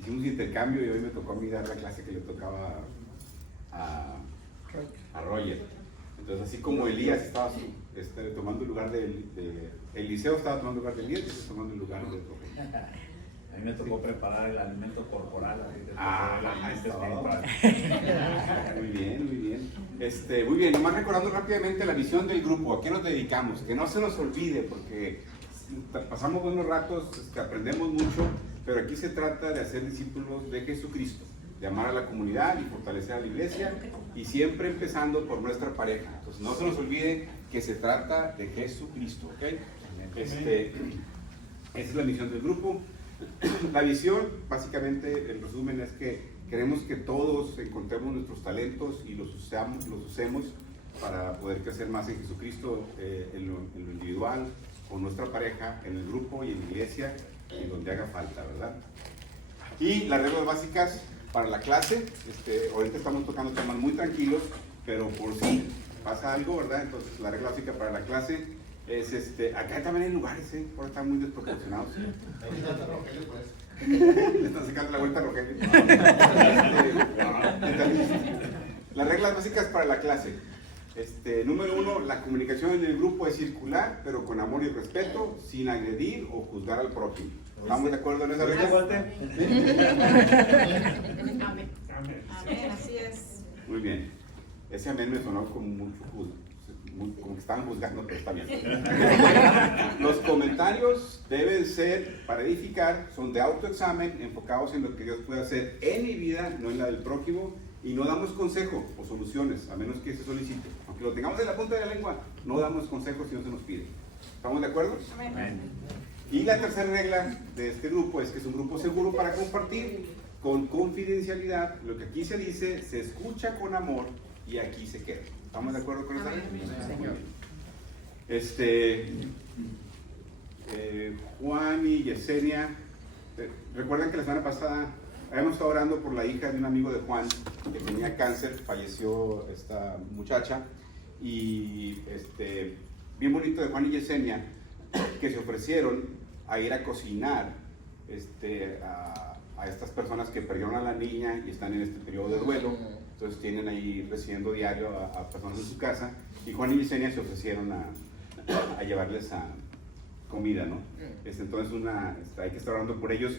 hicimos intercambio y hoy me tocó a mí dar la clase que le tocaba a Roger. Entonces, así como Elías estaba tomando el lugar de Eliseo, estaba tomando el lugar de Elías, y yo estoy tomando el lugar de Roger. A mí me tocó preparar el alimento corporal. Muy bien, muy bien. Muy bien, nomás recordando rápidamente la visión del grupo, a qué nos dedicamos, que no se nos olvide, porque pasamos buenos ratos, aprendemos mucho, pero aquí se trata de hacer discípulos de Jesucristo, de amar a la comunidad y fortalecer a la iglesia, y siempre empezando por nuestra pareja. Entonces no se nos olvide que se trata de Jesucristo, ¿ok? Esa es la misión del grupo. La visión, básicamente, el resumen es que queremos que todos encontremos nuestros talentos y los usemos para poder crecer más en Jesucristo, en lo individual, con nuestra pareja, en el grupo y en la iglesia, en donde haga falta, ¿verdad? Y las reglas básicas para la clase, ahorita estamos tocando temas muy tranquilos, pero por si pasa algo, ¿verdad? Entonces la regla básica para la clase es, acá también hay lugares, ahora están muy desproporcionados. Le están sacando la vuelta a Rogelio. Las reglas básicas para la clase. Número 1, la comunicación en el grupo es circular, pero con amor y respeto, sin agredir o juzgar al prójimo. ¿Estamos de acuerdo en esa regla? Amén, así es. Muy bien. Ese amén me sonó como mucho como que estaban juzgando, pero está bien. Los comentarios deben ser para edificar, son de autoexamen, enfocados en lo que Dios puede hacer en mi vida, no en la del prójimo, y no damos consejo o soluciones, a menos que se solicite. Aunque lo tengamos en la punta de la lengua, no damos consejos si no se nos pide. ¿Estamos de acuerdo? Amén. Y la tercera regla de este grupo es que es un grupo seguro para compartir, con confidencialidad. Lo que aquí se dice, se escucha con amor y aquí se queda. ¿Estamos de acuerdo con esa regla? Juan y Yesenia, recuerdan que la semana pasada habíamos estado orando por la hija de un amigo de Juan que tenía cáncer, falleció esta muchacha, y bien bonito de Juan y Yesenia, que se ofrecieron a ir a cocinar a estas personas que perdieron a la niña y están en este periodo de duelo. Entonces tienen ahí recibiendo diario a personas en su casa, y Juan y Yesenia se ofrecieron a llevarles comida, ¿no? Entonces hay que estar orando por ellos,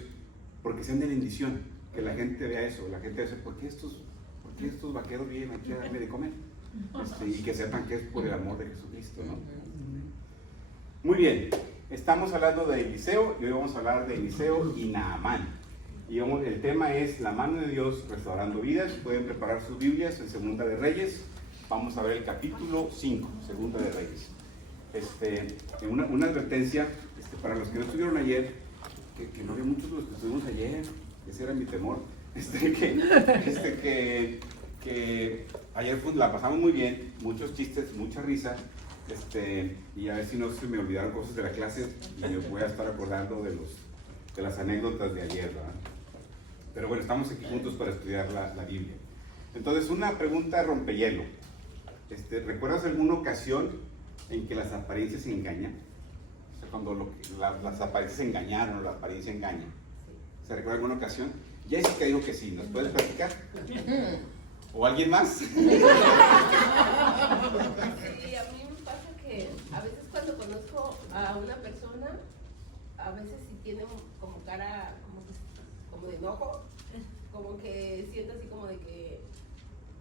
porque sean de bendición, que la gente vea eso, la gente dice, ¿por qué estos vaqueros vienen aquí a darme de comer? Y que sepan que es por el amor de Jesucristo, ¿no? Muy bien, estamos hablando de Eliseo, y hoy vamos a hablar de Eliseo y Naamán. Y el tema es la mano de Dios restaurando vidas. Pueden preparar sus Biblias en Segunda de Reyes. Vamos a ver el capítulo 5, Segunda de Reyes. Una advertencia para los que no estuvieron ayer, que no había muchos de los que estuvimos ayer, ese era mi temor, que ayer la pasamos muy bien, muchos chistes, mucha risa, y a ver si no se me olvidaron cosas de la clase y me voy a estar acordando de las anécdotas de ayer, ¿verdad? Pero bueno, estamos aquí juntos para estudiar la Biblia. Entonces, una pregunta rompehielo. ¿Recuerdas alguna ocasión en que las apariencias engañan? O sea, cuando las apariencias engañaron o la apariencia engaña. ¿Se recuerda alguna ocasión? Jessica dijo que sí. ¿Nos puedes platicar? ¿O alguien más? Sí, a mí me pasa que a veces cuando conozco a una persona, a veces si tiene como cara como de enojo, como que siento así como de que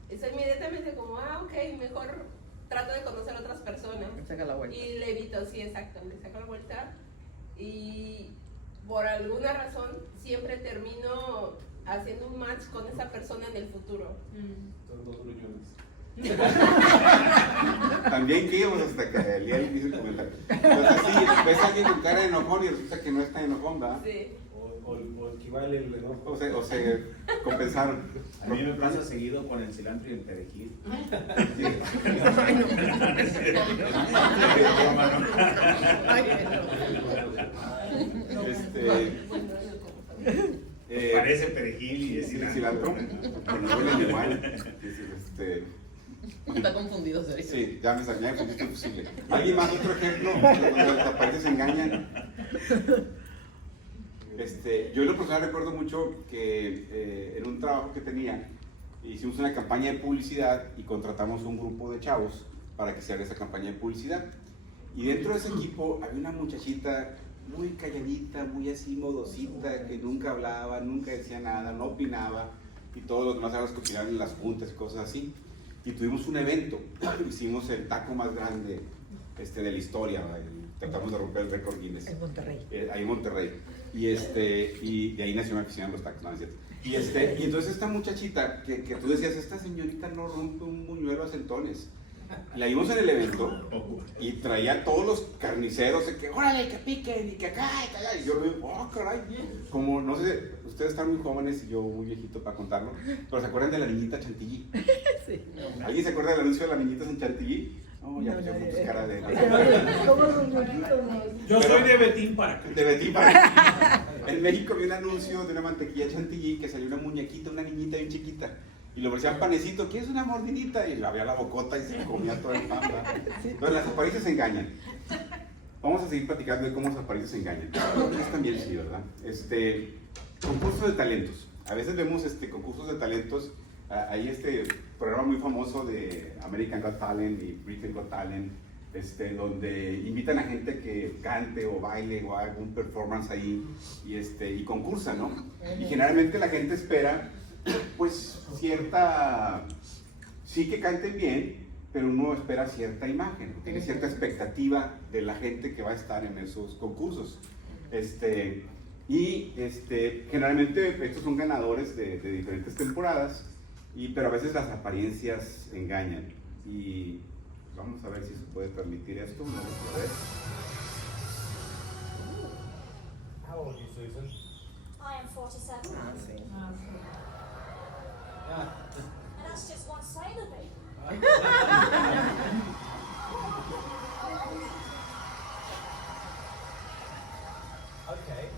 estoy inmediatamente como, ok, mejor trato de conocer a otras personas. Me saca la vuelta. Y le evito, sí, exacto, le saco la vuelta. Y por alguna razón siempre termino haciendo un match con esa persona en el futuro. También que íbamos hasta que Eliel hizo el comentario. Entonces, sí, ves a alguien con cara de enojón y resulta que no está enojón, ¿verdad? Sí. O equivale el enojo. O se compensaron. A mí me pasa seguido con el cilantro y el perejil. Sí. Parece perejil y es cilantro, pero no huele igual. Está confundido, ¿sí? Sí, ya me confundiste posible. ¿Alguien más otro ejemplo donde las apariencias engañan? Yo en lo personal recuerdo mucho que en un trabajo que tenía, hicimos una campaña de publicidad y contratamos un grupo de chavos para que se haga esa campaña de publicidad. Y dentro de ese equipo había una muchachita muy calladita, muy así modosita, que nunca hablaba, nunca decía nada, no opinaba, y todos los demás eran los que opinaban en las juntas y cosas así. Y tuvimos un evento, hicimos el taco más grande de la historia, tratamos de romper el récord Guinness. En Monterrey. Ahí en Monterrey. Y de ahí nació una oficina de los tacos, ¿no es cierto? Y entonces esta muchachita, que tú decías, esta señorita no rompe un buñuelo a centones. La vimos en el evento y traía a todos los carniceros de que, órale, que piquen y que acá y que allá. Y yo le digo, oh, caray. Como, no sé, ustedes están muy jóvenes y yo muy viejito para contarlo, pero ¿se acuerdan de la niñita Chantilly? Sí. ¿Alguien se acuerda del anuncio de la niñita en Chantilly? No, ya pusieron tus cara de... Yo soy de Betín para acá. De Betín para acá. En México había un anuncio de una mantequilla Chantilly que salió una muñequita, una niñita bien chiquita. Y le ofrecían panecito, ¿quieres una mordidita? Y le abría la bocota y se comía todo el pan, ¿verdad? Entonces las apariencias engañan. Vamos a seguir platicando de cómo las apariencias engañan. Ustedes también sí, ¿verdad? Concursos de talentos. A veces vemos concursos de talentos. Hay programa muy famoso de American Got Talent y Britain Got Talent, donde invitan a gente que cante o baile o haga un performance ahí y concursa, ¿no? Y generalmente la gente espera, pues, sí que canten bien, pero uno espera cierta imagen, tiene cierta expectativa de la gente que va a estar en esos concursos. Generalmente estos son ganadores de diferentes temporadas, pero a veces las apariencias engañan. Y vamos a ver si se puede transmitir esto. Vamos a ver. How old are you, Susan? I am 47. Ah, sí. And that's just one side of it. Okay.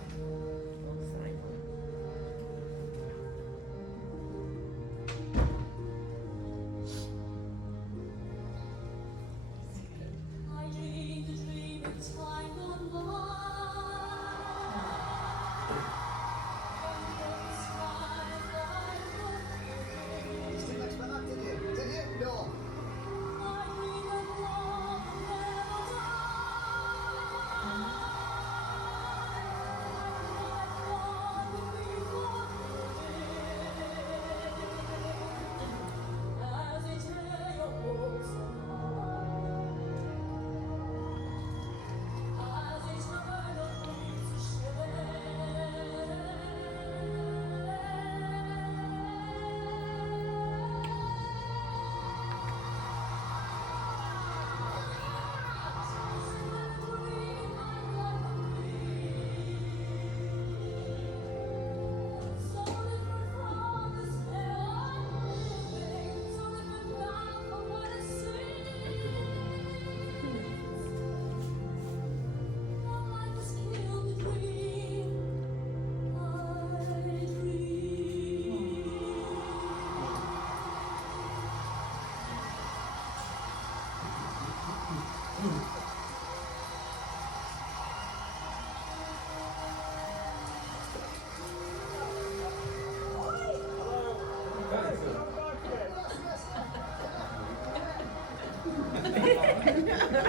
I dreamed a dream in time gone by.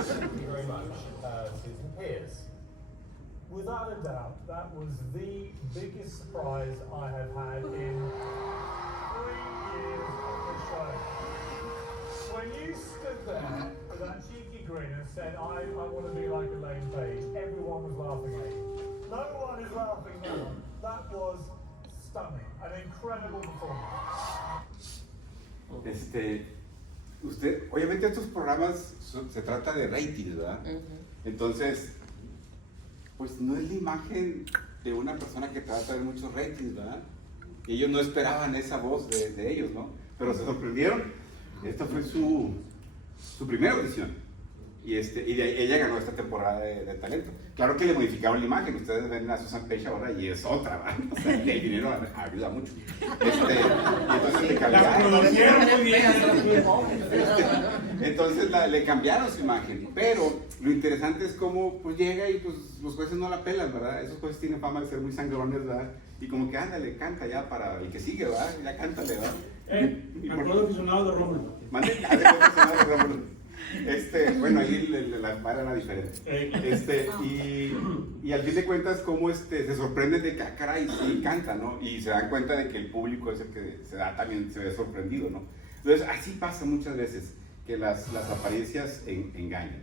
Thank you very much, Susan Pierce. Without a doubt, that was the biggest surprise I have had in 3 years of the show. When you stood there with that cheeky grin and said, I want to be like Elaine Page, everyone was laughing at you. No one is laughing now. That was stunning, an incredible performance. Obviamente estos programas se trata de rating, ¿verdad? Entonces, pues no es la imagen de una persona que te va a traer muchos ratings, ¿verdad? Y ellos no esperaban esa voz de ellos, ¿no? Pero se sorprendieron. Esta fue su primera audición. Y ella ganó esta temporada de talento. Claro que le modificaron la imagen, ustedes ven a Susan Page ahora y es otra, ¿verdad? O sea, el dinero ayuda mucho. Y entonces le La cambiaron. conocieron muy bien. Entonces le cambiaron su imagen, pero lo interesante es cómo pues llega y pues los jueces no la pelan, ¿verdad? Esos jueces tienen fama de ser muy sangrones, ¿verdad? Y como que ándale, canta ya para el que sigue, ¿verdad? Ya cántale, ¿verdad? Me acuerdo aficionado de Roma. Mande, bueno, ahí la vara era diferente. Y al fin de cuentas, como se sorprenden de que, caray, sí canta, ¿no? Y se dan cuenta de que el público es el que también se ve sorprendido, ¿no? Entonces, así pasa muchas veces, que las apariencias engañan.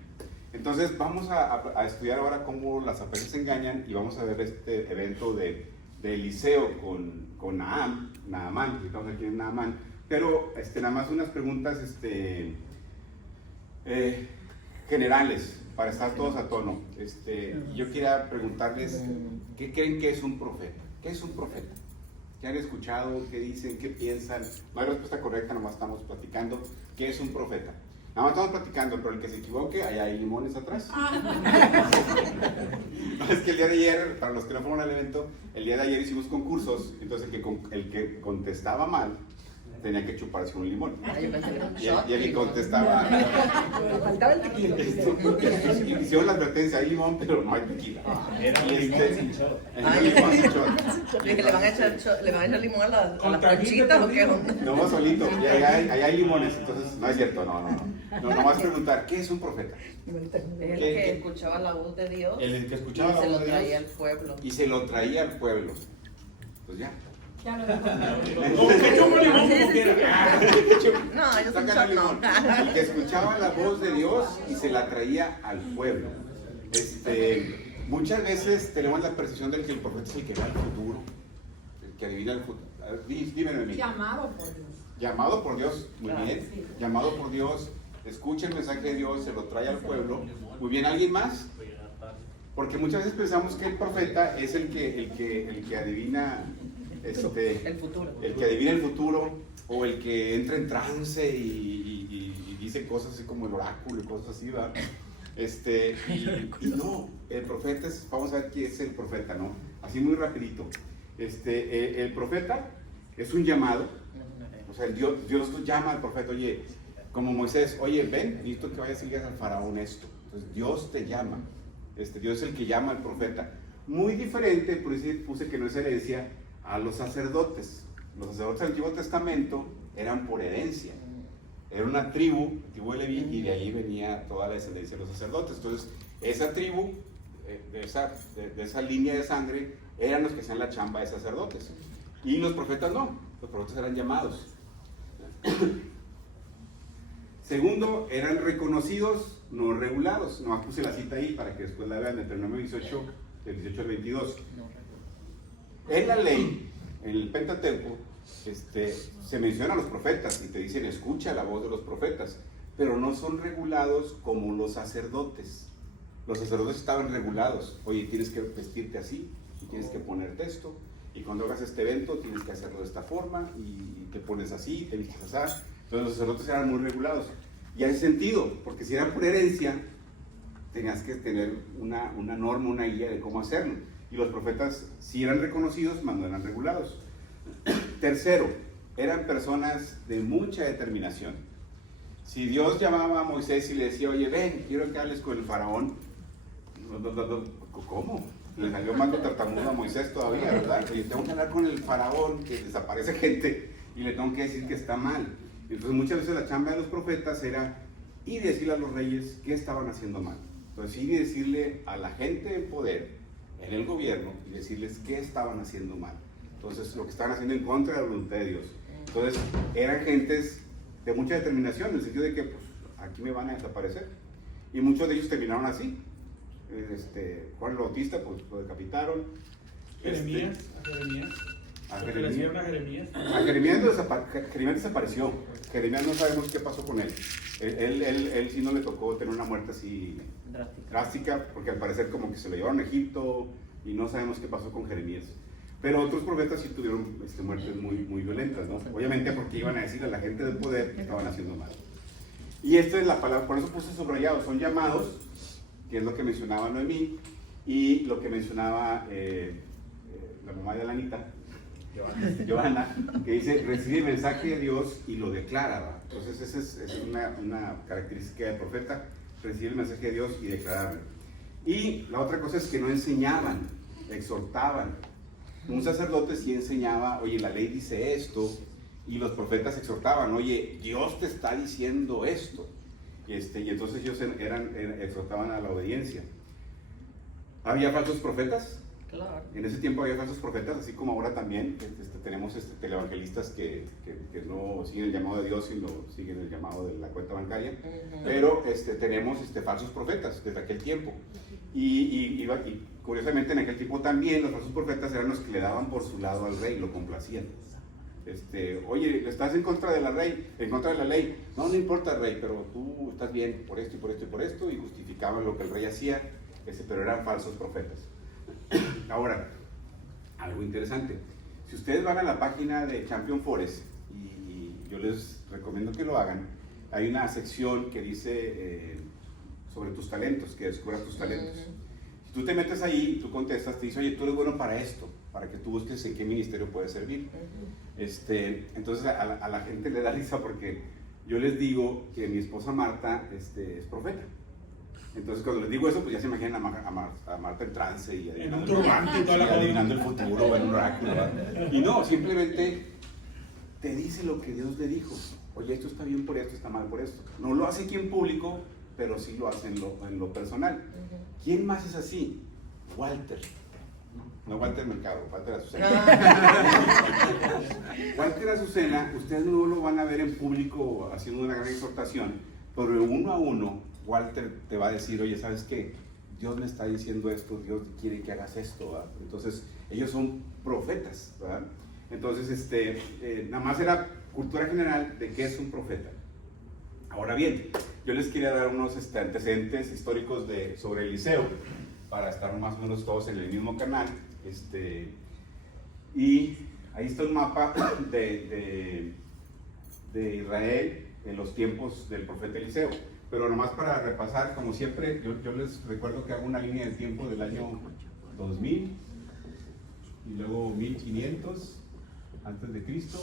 Entonces, vamos a estudiar ahora cómo las apariencias engañan y vamos a ver este evento de Eliseo con Naamán, estamos aquí en Naamán, pero nada más unas preguntas generales para estar todos a tono. Yo quería preguntarles, ¿qué creen que es un profeta? ¿Qué es un profeta? ¿Qué han escuchado? ¿Qué dicen? ¿Qué piensan? No hay respuesta correcta, nomás estamos platicando. ¿Qué es un profeta? Nada más estamos platicando, pero el que se equivoque, allá hay limones atrás. No, es que el día de ayer, para los que no fueron al evento, el día de ayer hicimos concursos, entonces el que contestaba mal tenía que chuparse un limón. Y el que contestaba... Faltaba el tequila. Hicieron la advertencia, hay limón, pero no hay tequila. ¿Le van a echar limón a las Contagiante conchitas o qué? No, solito, y allá hay limones, entonces no es cierto, no más preguntar, ¿qué es un profeta? Es el que escuchaba la voz de Dios El que escuchaba y la se voz lo de traía Dios al pueblo. y se lo traía al pueblo. Pues ya. Como que chupo limón como quiera. No, yo soy Sacan el no. limón. El que escuchaba la voz de Dios y se la traía al pueblo. Muchas veces tenemos la percepción de que el profeta es el que ve al futuro, el que adivina el futuro. Dímelo a mí. Llamado por Dios. Llamado por Dios, muy Claro, bien. sí. Llamado por Dios, escucha el mensaje de Dios, se lo trae al pueblo. Muy bien, ¿alguien más? Porque muchas veces pensamos que el profeta es el que adivina El futuro. el que adivina el futuro o el que entra en trance y dice cosas así como el oráculo y cosas así, ¿verdad? Y no, el profeta vamos a ver qué es el profeta, ¿no? Así muy rapidito. El profeta es un llamado, o sea, Dios llama al profeta, oye, como Moisés, oye, ven, necesito que vayas y digas al faraón esto. Entonces Dios te llama, Dios es el que llama al profeta. Muy diferente, por eso puse que no es herencia, a los sacerdotes. Los sacerdotes del Antiguo Testamento eran por herencia. Era una tribu de Leví, y de ahí venía toda la descendencia de los sacerdotes. Entonces, esa tribu, de esa línea de sangre, eran los que hacían la chamba de sacerdotes. Y los profetas no, los profetas eran llamados. Segundo, eran reconocidos, no regulados. Nomás puse la cita ahí para que después la vean, Deuteronomio 18, del 18 al 22. En la ley, en el Pentateuco, se menciona a los profetas y te dicen escucha la voz de los profetas, pero no son regulados como los sacerdotes. Los sacerdotes estaban regulados. Oye, tienes que vestirte así y tienes que ponerte esto, y cuando hagas este evento tienes que hacerlo de esta forma y te pones así, te vistes así. Entonces los sacerdotes eran muy regulados. Y hace sentido, porque si era por herencia, tenías que tener una norma, una guía de cómo hacerlo. Y los profetas sí eran reconocidos, pero no eran regulados. Tercero, eran personas de mucha determinación. Si Dios llamaba a Moisés y le decía, oye, ven, quiero que hables con el faraón, ¿cómo? Le salió más de tartamudo a Moisés todavía, ¿verdad? Oye, tengo que hablar con el faraón, que desaparece gente, y le tengo que decir que está mal. Entonces muchas veces la chamba de los profetas era ir y decirle a los reyes qué estaban haciendo mal. Entonces ir y decirle a la gente en poder, en el gobierno, y decirles qué estaban haciendo mal. Entonces lo que estaban haciendo en contra de la voluntad de Dios. Entonces eran gentes de mucha determinación, en el sentido de que pues, aquí me van a desaparecer. Y muchos de ellos terminaron así. Juan el Bautista, pues lo decapitaron. Jeremías. A Lo que le hicieron a Jeremías. Jeremías desapareció. Jeremías no sabemos qué pasó con él. Él sí no le tocó tener una muerte así drástica, porque al parecer como que se lo llevaron a Egipto y no sabemos qué pasó con Jeremías. Pero otros profetas sí tuvieron muertes muy, muy violentas, ¿no? Obviamente porque iban a decir a la gente del poder que estaban haciendo mal. Y esta es la palabra, por eso puse subrayado, son llamados, que es lo que mencionaba Noemí, y lo que mencionaba la mamá de Alanita, Johanna, que dice, recibe el mensaje de Dios y lo declara, ¿va? Entonces esa es una característica del profeta, recibir el mensaje de Dios y declararlo. Y la otra cosa es que no enseñaban, exhortaban. Un sacerdote sí enseñaba, oye, la ley dice esto, y los profetas exhortaban, oye, Dios te está diciendo esto. Y entonces ellos exhortaban a la obediencia. ¿Había falsos profetas? Claro. En ese tiempo había falsos profetas, así como ahora también tenemos televangelistas que no siguen el llamado de Dios, sino siguen el llamado de la cuenta bancaria. Pero tenemos falsos profetas desde aquel tiempo. Y curiosamente en aquel tiempo también los falsos profetas eran los que le daban por su lado al rey, lo complacían. Oye, estás en contra de la ley. No importa, rey, pero tú estás bien por esto y por esto y por esto, y justificaban lo que el rey hacía, pero eran falsos profetas. Ahora, algo interesante, si ustedes van a la página de Champion Forest, y yo les recomiendo que lo hagan, hay una sección que dice sobre tus talentos, que descubras tus talentos. Si tú te metes ahí, tú contestas, te dice, oye, tú eres bueno para esto, para que tú busques en qué ministerio puedes servir. Entonces a la gente le da risa porque yo les digo que mi esposa Marta es profeta. Entonces cuando les digo eso, pues ya se imaginan a Marta en trance y adivinando el futuro o en un oráculo, ¿verdad? Y no, simplemente te dice lo que Dios le dijo. Oye, esto está bien por esto, está mal por esto. No lo hace aquí en público, pero sí lo hace en lo personal. ¿Quién más es así? Walter. No Walter Mercado, Walter Azucena. Walter Azucena, ustedes no lo van a ver en público haciendo una gran exhortación, pero uno a uno, Walter te va a decir, oye, ¿sabes qué? Dios me está diciendo esto, Dios quiere que hagas esto, ¿verdad? Entonces, ellos son profetas, ¿verdad? Entonces, nada más era cultura general de qué es un profeta. Ahora bien, yo les quería dar unos antecedentes históricos sobre Eliseo, para estar más o menos todos en el mismo canal. Y ahí está un mapa de Israel en los tiempos del profeta Eliseo. Pero nomás para repasar, como siempre, yo les recuerdo que hago una línea del tiempo del año 2000 y luego 1500 antes de Cristo,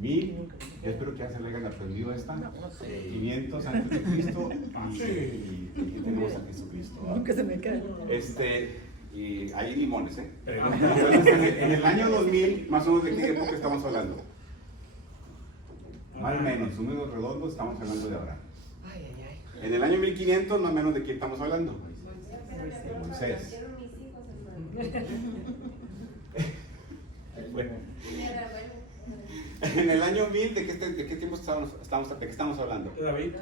1000, espero que ya se le hayan aprendido esta, 500 antes de Cristo y tenemos a Jesucristo. Nunca se me cae. Y hay limones, ¿eh? Entonces, en el año 2000, más o menos, ¿de qué época estamos hablando? Más o menos, números redondos, estamos hablando de Abraham. En el año 1500, más o menos, ¿de quién estamos hablando? De Moisés. Bueno. En el año 1000, ¿de qué tiempo estamos hablando? De David.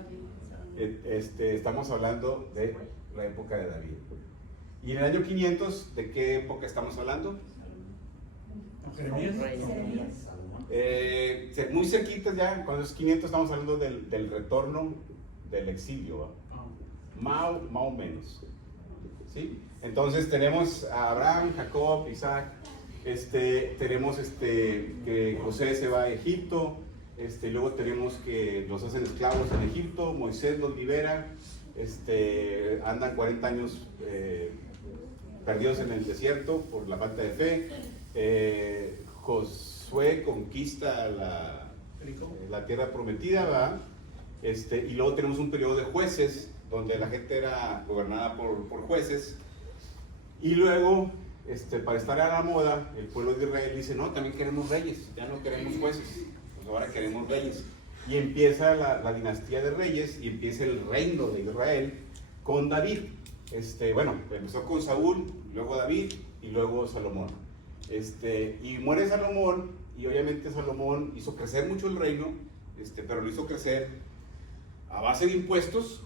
Estamos hablando de la época de David. Y en el año 500, ¿de qué época estamos hablando? Muy cerquitas ya, cuando es 500 estamos hablando del retorno del exilio, más o menos. ¿Sí? Entonces tenemos a Abraham, Jacob, Isaac, tenemos que José se va a Egipto, luego tenemos que los hacen esclavos en Egipto, Moisés los libera, andan 40 años perdidos en el desierto por la falta de fe, Josué conquista la tierra prometida, ¿verdad? Y luego tenemos un periodo de jueces, donde la gente era gobernada por jueces, y luego, para estar a la moda, el pueblo de Israel dice, no, también queremos reyes, ya no queremos jueces, pues ahora queremos reyes. Y empieza la dinastía de reyes, y empieza el reino de Israel con David. Bueno, empezó con Saúl, luego David, y luego Salomón. Y muere Salomón, y obviamente Salomón hizo crecer mucho el reino, pero lo hizo crecer a base de impuestos.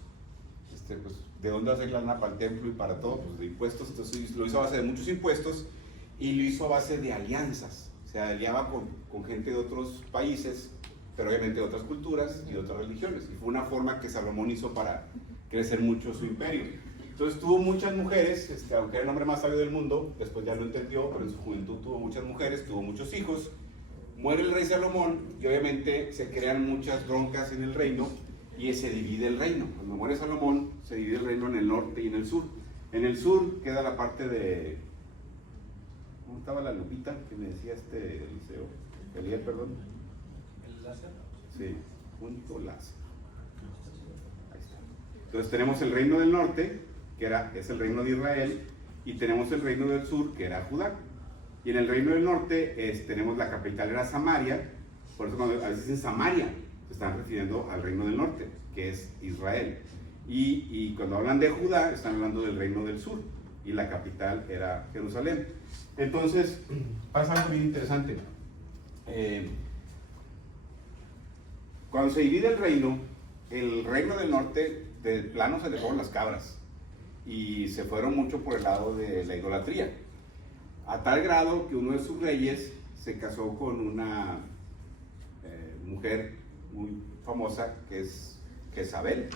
Pues, ¿de dónde hacer lana para el templo y para todo? Pues de impuestos. Entonces lo hizo a base de muchos impuestos, y lo hizo a base de alianzas. Se aliaba con gente de otros países, pero obviamente de otras culturas y de otras religiones. Y fue una forma que Salomón hizo para crecer mucho su imperio. Entonces tuvo muchas mujeres, aunque era el hombre más sabio del mundo, después ya lo entendió, pero en su juventud tuvo muchas mujeres, tuvo muchos hijos. Muere el rey Salomón y obviamente se crean muchas broncas en el reino, y se divide el reino. Cuando muere Salomón, se divide el reino en el norte y en el sur. En el sur queda la parte de... ¿Cómo estaba la Lupita que me decía Eliseo? Elías, perdón. ¿El láser? Sí, junto Lázaro. Ahí está. Entonces tenemos el reino del norte, que es el reino de Israel, y tenemos el reino del sur, que era Judá. Y en el reino del norte tenemos la capital, era Samaria. Por eso cuando a veces dicen Samaria, se están refiriendo al reino del norte, que es Israel. Y cuando hablan de Judá, están hablando del reino del sur, y la capital era Jerusalén. Entonces, pasa algo bien interesante. Cuando se divide el reino del norte, de plano se le fueron las cabras, y se fueron mucho por el lado de la idolatría. A tal grado que uno de sus reyes se casó con una mujer muy famosa, que es Jezabel.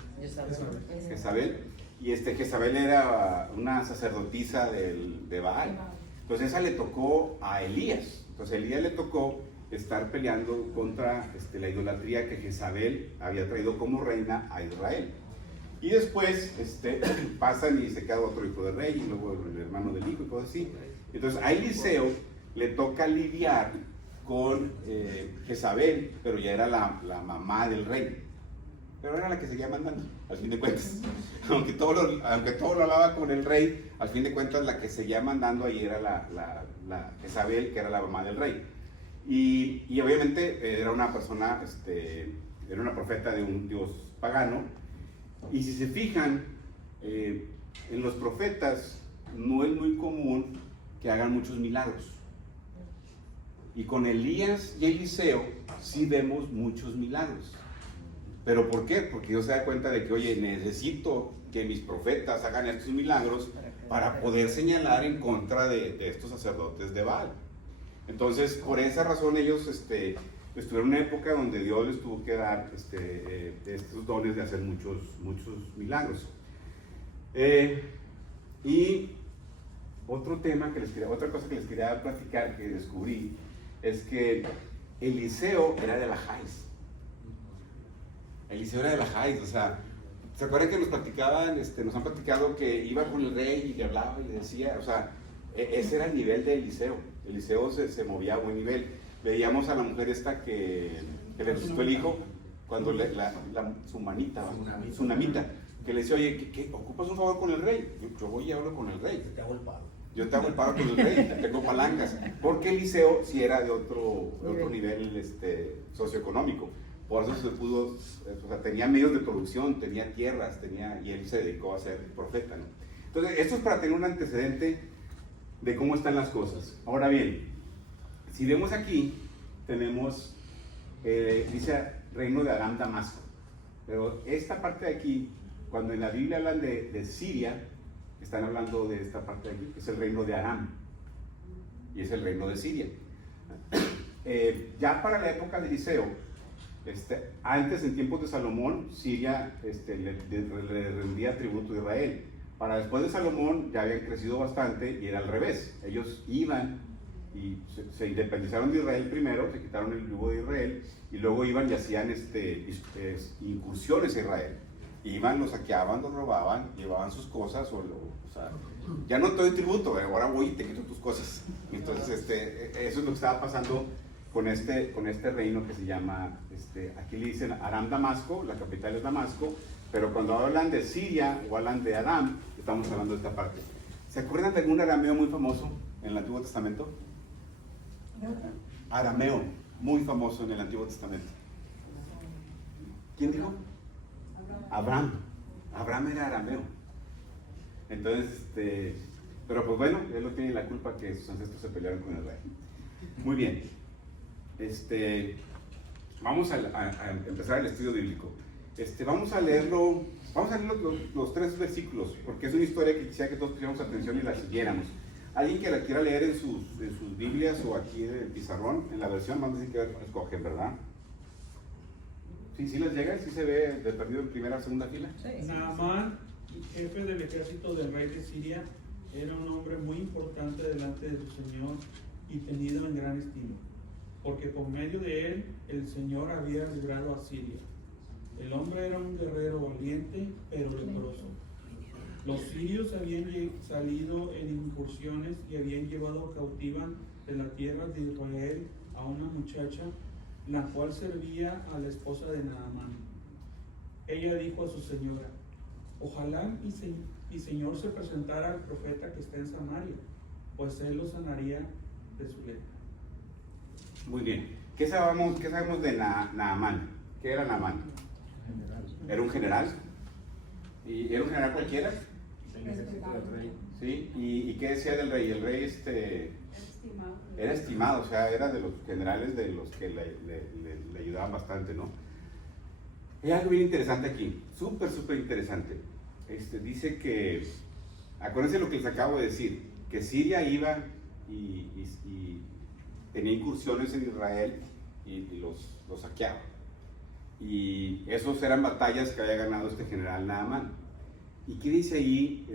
Y Jezabel era una sacerdotisa de Baal. Entonces esa le tocó a Elías. Entonces a Elías le tocó estar peleando contra la idolatría que Jezabel había traído como reina a Israel. Y después pasan y se queda otro hijo del rey, y luego el hermano del hijo y cosas así. Entonces a Eliseo le toca lidiar con Jezabel, pero ya era la mamá del rey. Pero era la que seguía mandando, al fin de cuentas. Aunque todo lo hablaba con el rey, al fin de cuentas la que seguía mandando ahí era la Jezabel, que era la mamá del rey. Y obviamente era una persona, era una profeta de un dios pagano. Y si se fijan, en los profetas no es muy común que hagan muchos milagros. Y con Elías y Eliseo sí vemos muchos milagros. ¿Pero por qué? Porque Dios se da cuenta de que, oye, necesito que mis profetas hagan estos milagros para poder señalar en contra de estos sacerdotes de Baal. Entonces, por esa razón ellos estuvieron en una época donde Dios les tuvo que dar estos dones de hacer muchos milagros. Y otra cosa que les quería platicar, que descubrí, es que Eliseo era de la Jais. Eliseo era de la Jais, o sea, ¿se acuerdan que nos han platicado que iba con el rey y le hablaba y le decía? O sea, ese era el nivel de Eliseo. Eliseo se movía a buen nivel. Veíamos a la mujer esta que le resucitó el hijo, cuando Tsunamita, que le decía, oye, ¿qué ocupas un favor con el rey? Yo voy y hablo con el rey. Te hago el paro. Yo te hago el paro con el rey, tengo palancas. Porque Eliseo sí era de otro nivel socioeconómico. Por eso se pudo, o sea, tenía medios de producción, tenía tierras, y él se dedicó a ser profeta, ¿no? Entonces, esto es para tener un antecedente de cómo están las cosas. Ahora bien, si vemos aquí, tenemos, dice reino de Aram Damasco. Pero esta parte de aquí, cuando en la Biblia hablan de Siria, están hablando de esta parte de aquí, que es el reino de Aram. Y es el reino de Siria. Ya para la época de Eliseo, antes, en tiempos de Salomón, Siria le rendía tributo a Israel. Para después de Salomón ya habían crecido bastante y era al revés. Ellos iban y se independizaron de Israel primero, se quitaron el yugo de Israel, y luego iban y hacían incursiones a Israel. Iban, los saqueaban, los robaban, llevaban sus cosas, o sea, ya no te doy tributo, ahora voy y te quito tus cosas. Entonces, eso es lo que estaba pasando con este reino que se llama, aquí le dicen Aram Damasco, la capital es Damasco, pero cuando hablan de Siria o hablan de Aram, estamos hablando de esta parte. ¿Se acuerdan de algún arameo muy famoso en el Antiguo Testamento? Arameo, muy famoso en el Antiguo Testamento. ¿Quién dijo? Abraham. Abraham era arameo. Entonces, pero pues bueno, él no tiene la culpa que sus ancestros se pelearon con el rey. Muy bien. Vamos a empezar el estudio bíblico. Vamos a leer los 3 versículos, porque es una historia que quisiera que todos pusiéramos atención y la siguiéramos. Alguien que la quiera leer en sus Biblias o aquí en el pizarrón, en la versión, vamos a decir que escogen, ¿verdad? ¿Sí les llega? ¿Sí se ve de perdido en primera o segunda fila? Sí. Naamán, jefe del ejército del rey de Siria, era un hombre muy importante delante de su señor y tenido en gran estima, porque por medio de él el Señor había librado a Siria. El hombre era un guerrero valiente, pero leproso. Los sirios habían salido en incursiones y habían llevado cautiva de la tierra de Israel a una muchacha, la cual servía a la esposa de Naamán. Ella dijo a su señora: ojalá mi señor se presentara al profeta que está en Samaria, pues él lo sanaría de su lepra. Muy bien. ¿Qué sabemos de Naamán? ¿Qué era Naamán? ¿Era un general? ¿Y era un general cualquiera? ¿Sí? ¿Y qué decía del rey? El rey era estimado, o sea, era de los generales de los que le ayudaban bastante, ¿no? Hay algo bien interesante aquí, súper interesante. Dice que, acuérdense lo que les acabo de decir, que Siria iba y tenía incursiones en Israel y los saqueaba. Y esos eran batallas que había ganado este general Naamán. ¿Y qué dice ahí?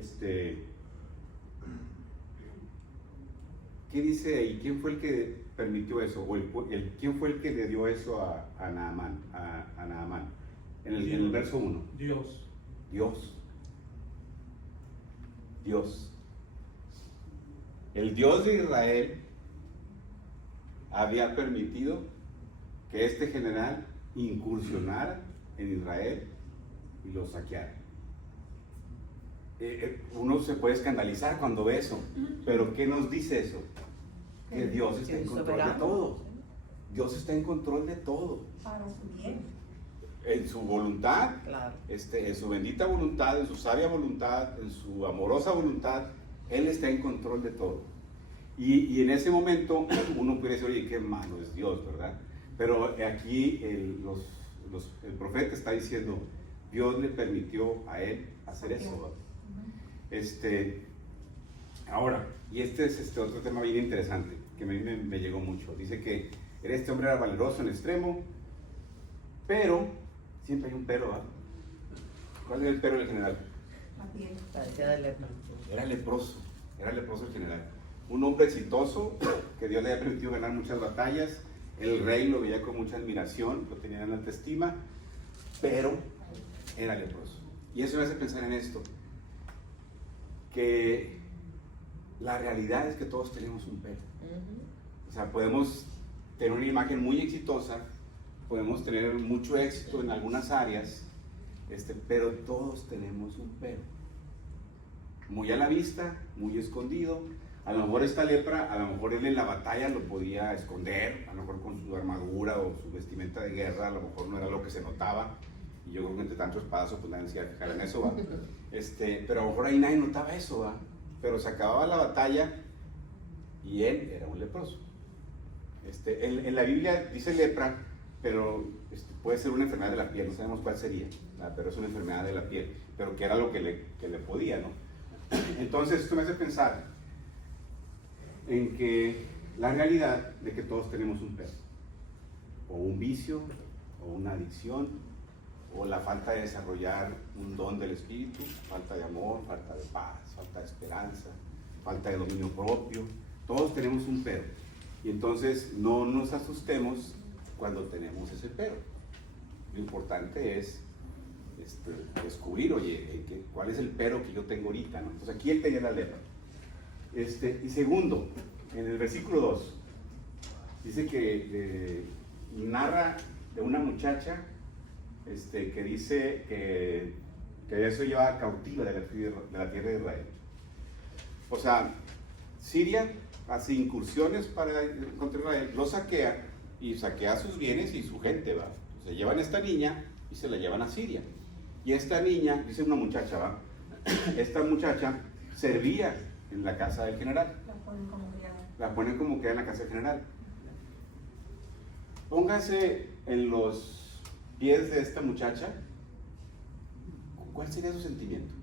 ¿Qué dice ahí? ¿Quién fue el que permitió eso? ¿O quién fue el que le dio eso a Naamán? A Naamán? En el verso 1. Dios. Dios. El Dios de Israel había permitido que este general incursionara en Israel y lo saqueara. Uno se puede escandalizar cuando ve eso, pero ¿qué nos dice eso? Que Dios está en control de todo. Dios está en control de todo. Para su bien. En su voluntad, Claro. En su bendita voluntad, en su sabia voluntad, en su amorosa voluntad, Él está en control de todo. Y en ese momento uno puede decir, oye, qué malo es Dios, ¿verdad? Pero aquí el profeta está diciendo, Dios le permitió a él hacer eso. Ahora, y este es otro tema bien interesante, que a mí me llegó mucho. Dice que este hombre era valeroso en extremo, pero, siempre hay un pero, ¿verdad? ¿Cuál es el pero del general? Parecía de lepra. Era leproso el general. Un hombre exitoso, que Dios le había permitido ganar muchas batallas. El rey lo veía con mucha admiración, lo tenía en alta estima, pero era leproso. Y eso me hace pensar en esto, que la realidad es que todos tenemos un pero. O sea, podemos tener una imagen muy exitosa, podemos tener mucho éxito en algunas áreas, pero todos tenemos un pero. Muy a la vista, muy escondido. A lo mejor esta lepra, a lo mejor él en la batalla lo podía esconder, a lo mejor con su armadura o su vestimenta de guerra, a lo mejor no era lo que se notaba. Y yo creo que entre tantos espadazos, pues nadie se iba a fijar en eso, ¿va? Pero a lo mejor ahí nadie notaba eso, ¿va? Pero se acababa la batalla y él era un leproso. En la Biblia dice lepra, pero puede ser una enfermedad de la piel, no sabemos cuál sería, ¿verdad? Pero es una enfermedad de la piel, pero que era lo que le podía, ¿no? Entonces esto me hace pensar en que la realidad de que todos tenemos un pero, o un vicio, o una adicción, o la falta de desarrollar un don del espíritu, falta de amor, falta de paz, falta de esperanza, falta de dominio propio. Todos tenemos un pero. Y entonces no nos asustemos cuando tenemos ese pero. Lo importante es descubrir, oye, ¿cuál es el pero que yo tengo ahorita, ¿no? Entonces aquí él tenía la lepra. Y segundo, en el versículo 2, dice que narra de una muchacha que dice que eso lleva cautiva de la tierra de Israel. O sea, Siria hace incursiones contra Israel, lo saquea y saquea sus bienes y su gente, ¿va? Se llevan a esta niña y se la llevan a Siria. Y esta niña, dice una muchacha, ¿va? Esta muchacha servía en la casa del general. La ponen como criada en la casa del general. Póngase en los pies de esta muchacha, ¿cuál sería su sentimiento?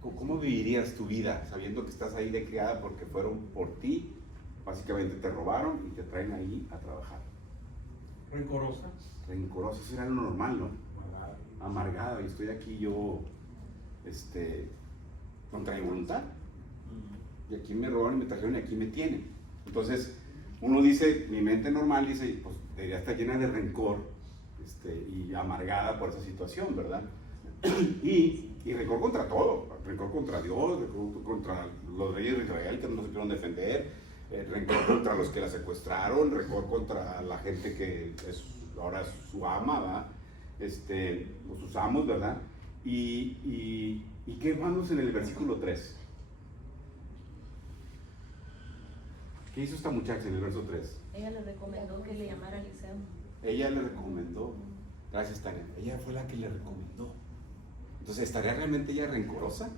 ¿Cómo vivirías tu vida sabiendo que estás ahí de criada porque fueron por ti, básicamente te robaron y te traen ahí a trabajar? Rencorosa. Rencorosa, eso era lo normal, ¿no? Amargada, y estoy aquí yo, contra mi voluntad. Y aquí me robaron y me trajeron y aquí me tienen. Entonces, uno dice, mi mente normal dice, pues debería estar llena de rencor y amargada por esa situación, ¿verdad? Y rencor contra todo, rencor contra Dios, rencor contra los reyes de Israel que no se supieron defender, rencor contra los que la secuestraron, rencor contra la gente que ahora es su ama, ¿verdad? O sus amos, ¿verdad? ¿Y qué vamos en el versículo 3? ¿Qué hizo esta muchacha en el verso 3? Ella le recomendó que le llamara a Eliseo. Ella le recomendó. Gracias, Tania. Ella fue la que le recomendó. Entonces, ¿estaría realmente ella rencorosa?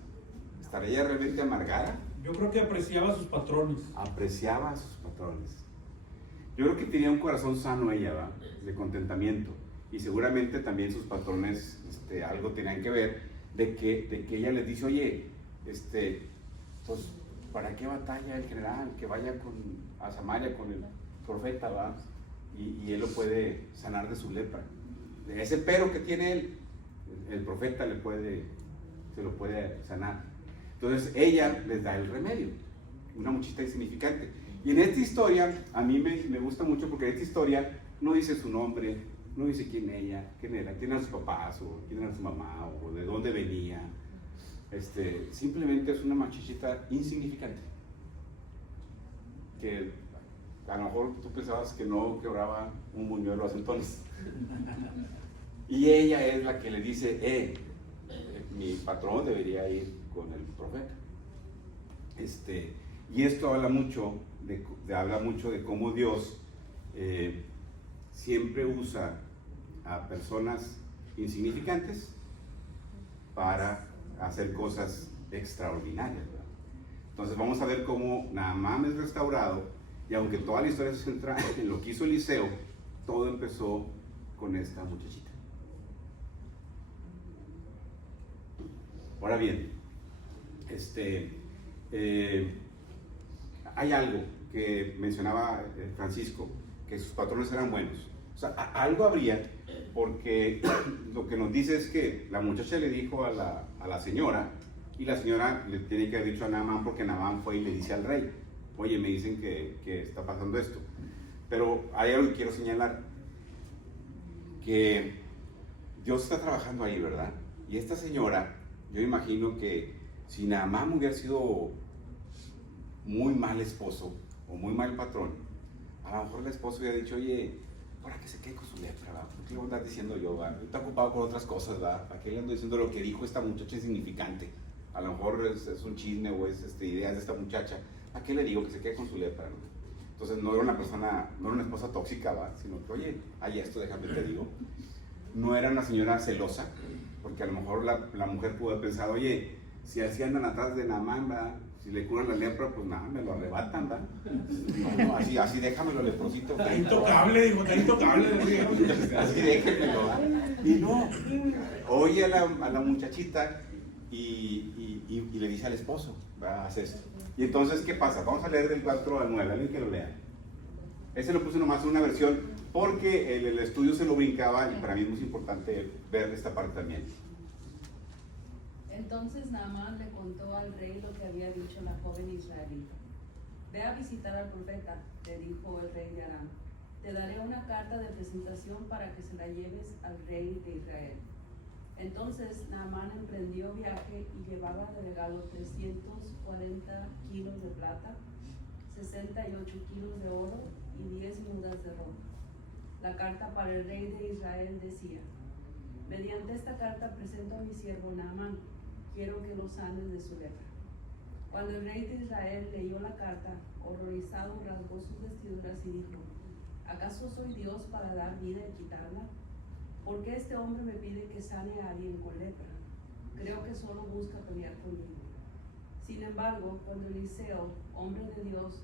¿Estaría ella realmente amargada? Yo creo que apreciaba a sus patrones. Apreciaba a sus patrones. Yo creo que tenía un corazón sano ella, ¿va? De contentamiento. Y seguramente también sus patrones algo tenían que ver de que ella les dice, oye, pues, ¿para qué batalla el general? Que vaya a Samaria con el profeta, ¿va? Y él lo puede sanar de su lepra. De ese pero que tiene él, el profeta se lo puede sanar. Entonces ella les da el remedio, una muchachita insignificante. Y en esta historia, a mí me gusta mucho porque en esta historia no dice su nombre, no dice quién era, quién eran sus papás, o quién era su mamá, o de dónde venía. Simplemente es una muchachita insignificante. Que a lo mejor tú pensabas que no quebraba un buñuelo a centones. Y ella es la que le dice, mi patrón debería ir con el profeta. Y esto habla mucho de cómo Dios siempre usa a personas insignificantes para hacer cosas extraordinarias, ¿verdad? Entonces vamos a ver cómo Naamán es restaurado, y aunque toda la historia se centra en lo que hizo Eliseo, todo empezó con esta muchachita. Ahora bien, hay algo que mencionaba Francisco, que sus patrones eran buenos. O sea, algo habría, porque lo que nos dice es que la muchacha le dijo a la señora, y la señora le tiene que haber dicho a Naamán, porque Naamán fue y le dice al rey, oye, me dicen que está pasando esto. Pero hay algo que quiero señalar, que Dios está trabajando ahí, ¿verdad? Y esta señora, yo imagino que si Naamán hubiera sido muy mal esposo o muy mal patrón, a lo mejor el esposo hubiera dicho, oye, para que se quede con su lepra, ¿va? ¿Por qué le voy a andar diciendo yo? ¿Va? Está ocupado con otras cosas, ¿va? ¿Para qué le ando diciendo lo que dijo esta muchacha insignificante? A lo mejor es un chisme o es ideas de esta muchacha. ¿A qué le digo que se quede con su lepra? ¿No? Entonces no era una persona, no era una esposa tóxica, ¿va? Sino que, oye, hay esto, déjame te digo. No era una señora celosa, porque a lo mejor la mujer pudo haber pensado, oye, si así andan atrás de Naamán, ¿va? Si le curan la lepra, pues nada, me lo arrebatan, ¿va? No, así déjamelo leprosito. Está intocable, dijo, está intocable. Así déjenmelo, ¿va? Y no, oye a la muchachita y le dice al esposo, ¿va? Haz esto. Y entonces, ¿qué pasa? Vamos a leer del 4 al 9, alguien que lo lea. Ese lo puse nomás en una versión porque el estudio se lo brincaba y para mí es muy importante ver esta parte también. Entonces Naamán le contó al rey lo que había dicho la joven israelita. Ve a visitar al profeta, le dijo el rey de Aram. Te daré una carta de presentación para que se la lleves al rey de Israel. Entonces Naamán emprendió viaje y llevaba de regalo 340 kilos de plata, 68 kilos de oro y 10 mudas de ropa. La carta para el rey de Israel decía: mediante esta carta presento a mi siervo Naamán, quiero que lo sanes de su lepra. Cuando el rey de Israel leyó la carta, horrorizado rasgó sus vestiduras y dijo: ¿acaso soy Dios para dar vida y quitarla? ¿Por qué este hombre me pide que sane a alguien con lepra? Creo que solo busca pelear conmigo. Sin embargo, cuando Eliseo, hombre de Dios,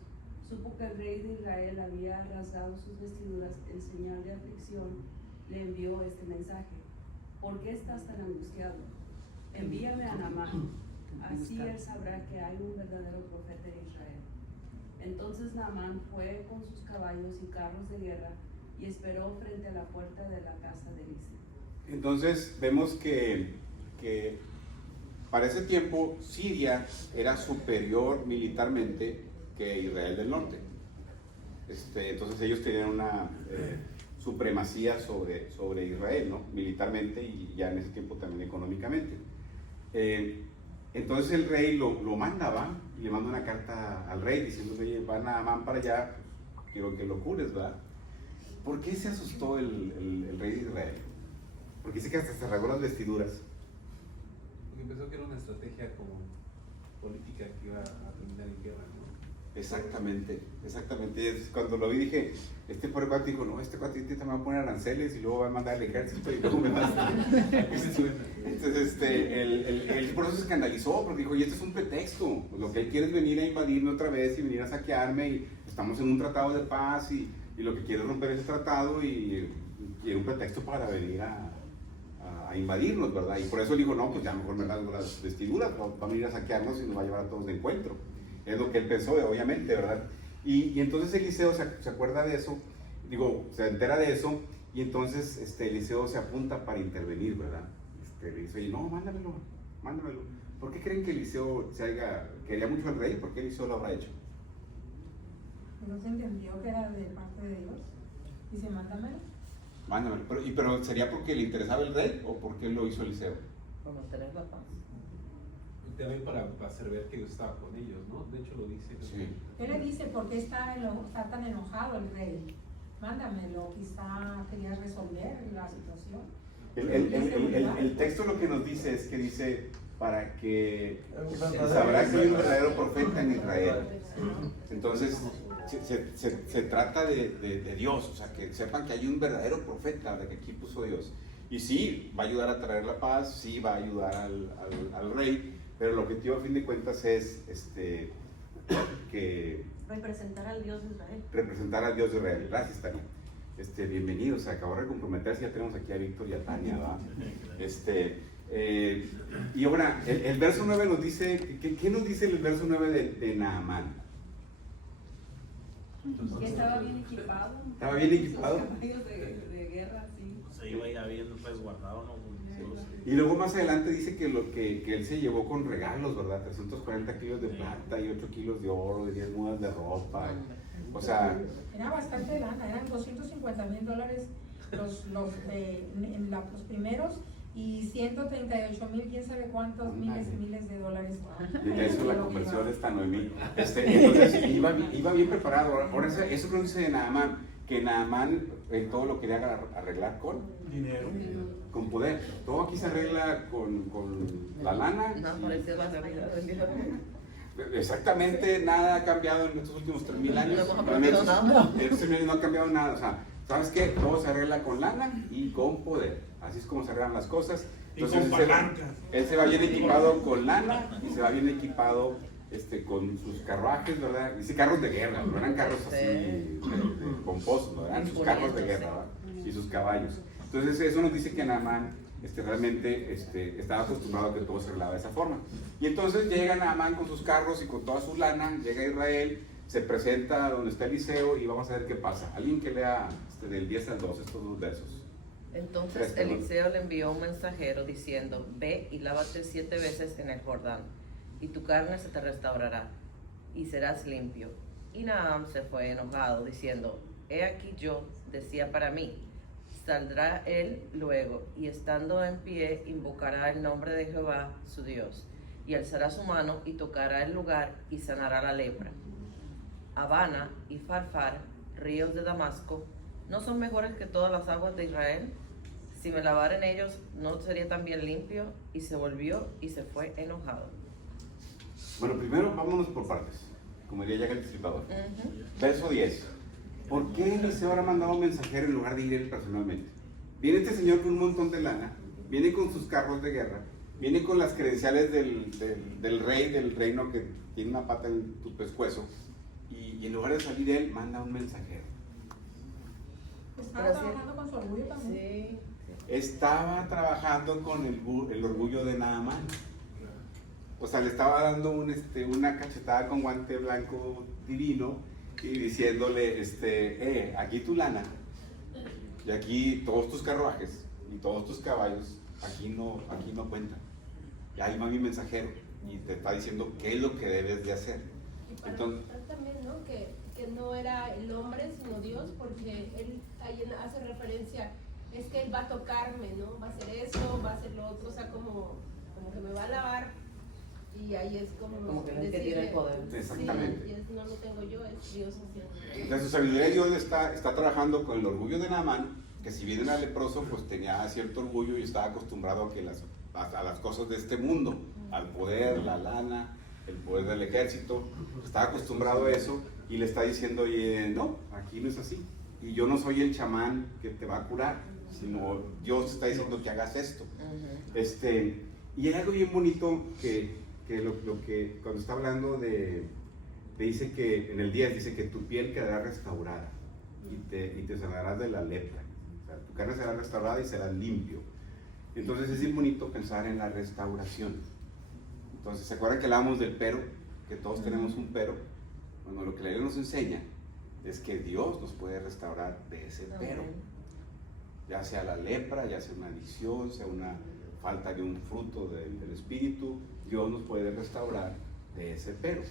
supo que el rey de Israel había rasgado sus vestiduras en señal de aflicción, le envió este mensaje: ¿por qué estás tan angustiado? Envíame a Naamán, así él sabrá que hay un verdadero profeta en Israel. Entonces Naamán fue con sus caballos y carros de guerra y esperó frente a la puerta de la casa de Eliseo. Entonces vemos que para ese tiempo Siria era superior militarmente que Israel del norte. Entonces ellos tenían supremacía sobre Israel, ¿no? Militarmente y ya en ese tiempo también económicamente. Entonces el rey lo manda, ¿va? Y le manda una carta al rey diciéndole, oye, va Naamán para allá, pues, quiero que lo cures, ¿verdad? ¿Por qué se asustó el rey de Israel? Porque dice que hasta se rasgó las vestiduras. Porque pensó que era una estrategia como política que iba a terminar en guerra, ¿no? Exactamente, exactamente. Es cuando lo vi dije, este pobre cuate dijo, no, este cuate te va a poner aranceles y luego va a mandar al ejército y luego me vas a... Entonces, él por eso se escandalizó, porque dijo, y este es un pretexto, lo que él quiere es venir a invadirme otra vez y venir a saquearme y estamos en un tratado de paz y lo que quiere es romper ese tratado y un pretexto para venir a invadirnos, ¿verdad? Y por eso él dijo, no, pues ya mejor me rasgo las vestiduras, va a venir a saquearnos y nos va a llevar a todos de encuentro. Es lo que él pensó, obviamente, ¿verdad? Y entonces Eliseo se acuerda de eso, se entera de eso, y entonces Eliseo se apunta para intervenir, ¿verdad? Le dice, oye, no, mándamelo. ¿Por qué creen que Eliseo quería mucho al rey? ¿Por qué Eliseo lo habrá hecho? No se entendió que era de parte de Dios. Dice, mándamelo. Mándamelo. Pero ¿sería porque le interesaba el rey o por qué lo hizo Eliseo? Por mantener la paz. Y también para hacer ver que Dios estaba con ellos, ¿no? De hecho lo dice. Sí. Él le dice, ¿por qué está tan enojado el rey? Mándamelo, quizá quería resolver la situación. El texto lo que nos dice es que dice, para que sabrá que hay un verdadero profeta en Israel. Entonces, se trata de Dios, o sea, que sepan que hay un verdadero profeta, de que aquí puso Dios. Y sí, va a ayudar a traer la paz, sí, va a ayudar al rey, pero el objetivo a fin de cuentas es que representar al Dios de Israel. Representar al Dios de Israel. Gracias, Tania. Bienvenidos, se acabó de comprometerse, ya tenemos aquí a Víctor y a Tania, ¿va? Y ahora, el verso 9 nos dice, ¿qué nos dice el verso 9 de Naamán? Que estaba bien equipado. ¿Estaba bien equipado? Los caballos de guerra, sí. Se iba ya bien resguardado, ¿no? Y luego más adelante dice que él se llevó con regalos, ¿verdad? 340 kilos de plata y 8 kilos de oro y 10 mudas de ropa. O sea... Era bastante lana, eran $250,000 los primeros y 138,000, quién sabe cuántos miles y miles de dólares. Y ya hizo la conversión esta Noemí. Entonces iba bien preparado. Ahora eso lo dice de Naamán, que Naamán todo lo quería arreglar con dinero, con poder. Todo aquí se arregla con la lana. No, pareció la realidad. Exactamente, nada ha cambiado en estos últimos 3,000 años. No hemos aprendido nada. En estos 3,000 años no ha cambiado nada. O sea, ¿sabes qué? Todo se arregla con lana y con poder. Así es como se arreglan las cosas. Entonces, y con palancas. Él se va bien equipado con lana y se va bien equipado con sus carruajes, ¿verdad? Dice carros de guerra, no eran carros así pomposos, ¿verdad? Eran sus carros de guerra, ¿verdad? Y sus caballos. Entonces eso nos dice que Naamán realmente estaba acostumbrado a que todo se arreglaba de esa forma. Y entonces llega Naamán con sus carros y con toda su lana, llega a Israel, se presenta donde está Eliseo y vamos a ver qué pasa. Alguien que lea del 10 al 12 estos dos versos. Entonces Eliseo le envió un mensajero diciendo, ve y lávate 7 veces en el Jordán, y tu carne se te restaurará, y serás limpio. Y Naamán se fue enojado, diciendo, he aquí yo decía para mí, saldrá él luego, y estando en pie, invocará el nombre de Jehová, su Dios, y alzará su mano, y tocará el lugar, y sanará la lepra. Habana y Farfar, ríos de Damasco, ¿no son mejores que todas las aguas de Israel? Si me lavara en ellos, ¿no sería también limpio? Y se volvió y se fue enojado. Bueno, primero vámonos por partes, como diría Jack el Destripador. Verso 10. ¿Por qué Eliseo habrá mandado un mensajero en lugar de ir él personalmente? Viene este señor con un montón de lana, viene con sus carros de guerra, viene con las credenciales del rey, del reino que tiene una pata en tu pescuezo, y en lugar de salir él, manda un mensajero. Estaba trabajando con su orgullo también. Sí. Estaba trabajando con el orgullo de Naamán. O sea, le estaba dando una cachetada con guante blanco divino y diciéndole, aquí tu lana, y aquí todos tus carruajes y todos tus caballos, aquí no cuentan. Y ahí va mi mensajero y te está diciendo qué es lo que debes de hacer. Y para Entonces, mostrar también, ¿no? Que no era el hombre, sino como Dios, porque él ahí hace referencia, es que él va a tocarme, ¿no? Va a hacer esto, va a hacer lo otro, o sea, como que me va a lavar, y ahí es como que el que tiene el poder. Exactamente. Sí, y no lo tengo yo, es Dios haciendo. Entonces su sabiduría de Dios está trabajando con el orgullo de Naamán, que si bien era leproso, pues tenía cierto orgullo y estaba acostumbrado a las cosas de este mundo, al poder, la lana, el poder del ejército, estaba acostumbrado a eso y le está diciendo, oye, no, aquí no es así. Y yo no soy el chamán que te va a curar, sino Dios te está diciendo que hagas esto. Y hay algo bien bonito que cuando está hablando te dice que en el 10 dice que tu piel quedará restaurada y te sanarás de la lepra. O sea, tu carne será restaurada y serás limpio. Entonces es bien bonito pensar en la restauración. Entonces, ¿se acuerdan que hablábamos del pero? Que todos tenemos un pero. Bueno, lo que la Biblia nos enseña es que Dios nos puede restaurar de ese pero. Ya sea la lepra, ya sea una adicción, sea una falta de un fruto del Espíritu, Dios nos puede restaurar de ese pero.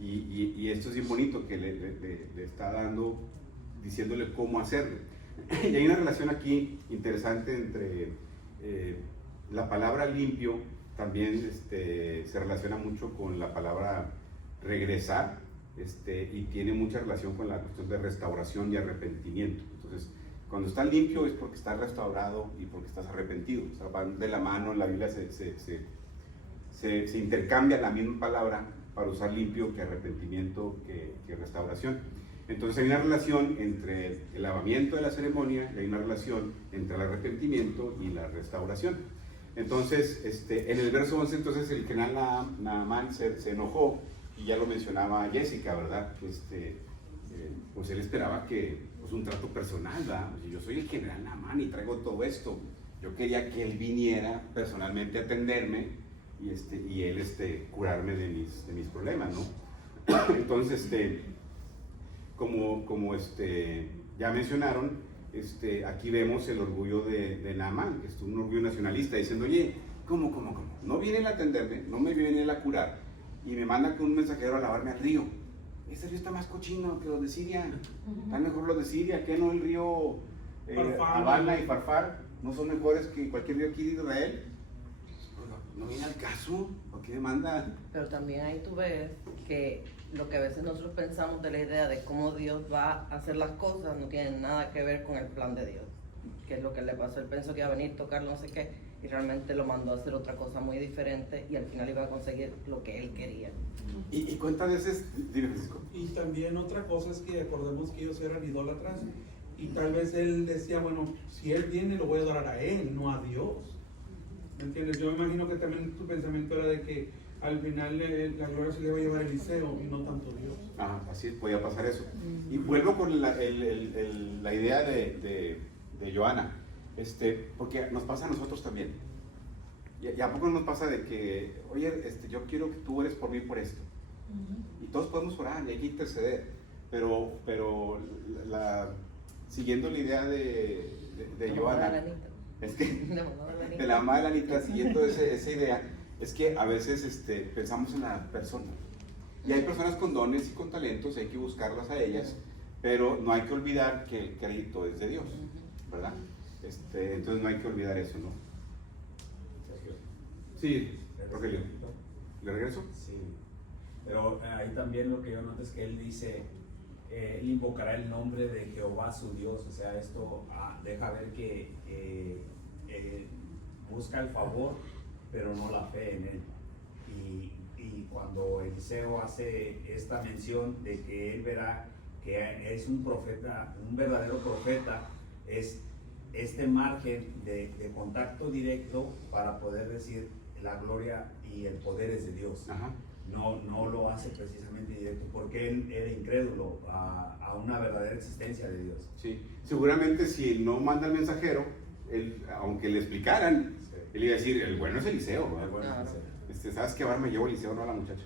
Y esto es bien bonito que le está diciéndole cómo hacerlo. Y hay una relación aquí interesante entre la palabra limpio, también se relaciona mucho con la palabra regresar, y tiene mucha relación con la cuestión de restauración y arrepentimiento. Entonces, cuando estás limpio es porque estás restaurado y porque estás arrepentido. O sea, van de la mano, en la Biblia se intercambia la misma palabra para usar limpio que arrepentimiento que restauración. Entonces hay una relación entre el lavamiento de la ceremonia y hay una relación entre el arrepentimiento y la restauración. Entonces, en el verso 11, entonces el general Naamán se enojó, y ya lo mencionaba Jessica, ¿verdad? Pues él esperaba que, pues, un trato personal, ¿verdad? Yo soy el general Naamán y traigo todo esto. Yo quería que él viniera personalmente a atenderme y él curarme de mis problemas, ¿no? Entonces, como ya mencionaron, aquí vemos el orgullo de Naamán, que es un orgullo nacionalista, diciendo, oye, ¿cómo? No viene a atenderme, no me viene a curar, y me manda con un mensajero a lavarme al río. Este río está más cochino que los de Siria. Están mejor los de Siria, que no el río Habana y Farfar, no son mejores que cualquier río aquí de Israel. No viene al caso, ¿por qué me manda? Pero también ahí tú ves que lo que a veces nosotros pensamos de la idea de cómo Dios va a hacer las cosas no tiene nada que ver con el plan de Dios. Que es lo que le pasó. Él pensó que iba a venir, tocar no sé qué, y realmente lo mandó a hacer otra cosa muy diferente y al final iba a conseguir lo que él quería. ¿Y cuántas veces? Dime, Francisco. Y también otra cosa es que acordemos que ellos eran idólatras y tal vez él decía, bueno, si él viene lo voy a adorar a él, no a Dios. ¿Me entiendes? Yo me imagino que también tu pensamiento era de que al final la gloria se le va a llevar a Eliseo y no tanto Dios. Así podía pasar eso. Y vuelvo con la idea de Joana, porque nos pasa a nosotros también. ¿Y a poco nos pasa de que, oye, yo quiero que tú ores por mí por esto? Y todos podemos orar y hay que interceder, pero siguiendo la idea de Joana, es que de la mamá de la Anita, siguiendo esa idea, es que a veces pensamos en la persona. Y hay personas con dones y con talentos, hay que buscarlas a ellas, pero no hay que olvidar que el crédito es de Dios, ¿verdad? Entonces no hay que olvidar eso, ¿no? Sí, Rogelio. ¿Le regreso? Sí, pero ahí también lo que yo noto es que él dice, él invocará el nombre de Jehová su Dios. O sea, esto deja ver que busca el favor, pero no la fe en él. Y cuando Eliseo hace esta mención de que él verá que es un profeta, un verdadero profeta, es este margen de contacto directo para poder decir la gloria y el poder es de Dios. Ajá. No lo hace precisamente directo porque él era incrédulo a una verdadera existencia de Dios. Sí, seguramente si no manda el mensajero, aunque le explicaran, él iba a decir, el bueno es Eliseo, ¿verdad? Bueno, Eliseo. ¿Sabes qué bar me llevo Eliseo, no a la muchacha?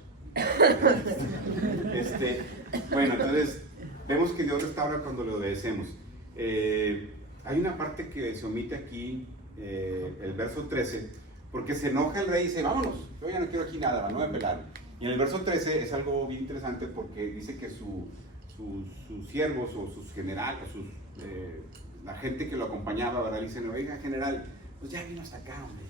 Bueno, entonces vemos que Dios restaura cuando le obedecemos. Hay una parte que se omite aquí, el verso 13, porque se enoja el rey y dice, vámonos, yo ya no quiero aquí nada, no voy a pelar. Y en el verso 13 es algo bien interesante porque dice que sus siervos o sus generales, la gente que lo acompañaba, ¿verdad? Le dicen, oiga, general, pues ya vino hasta acá, hombre.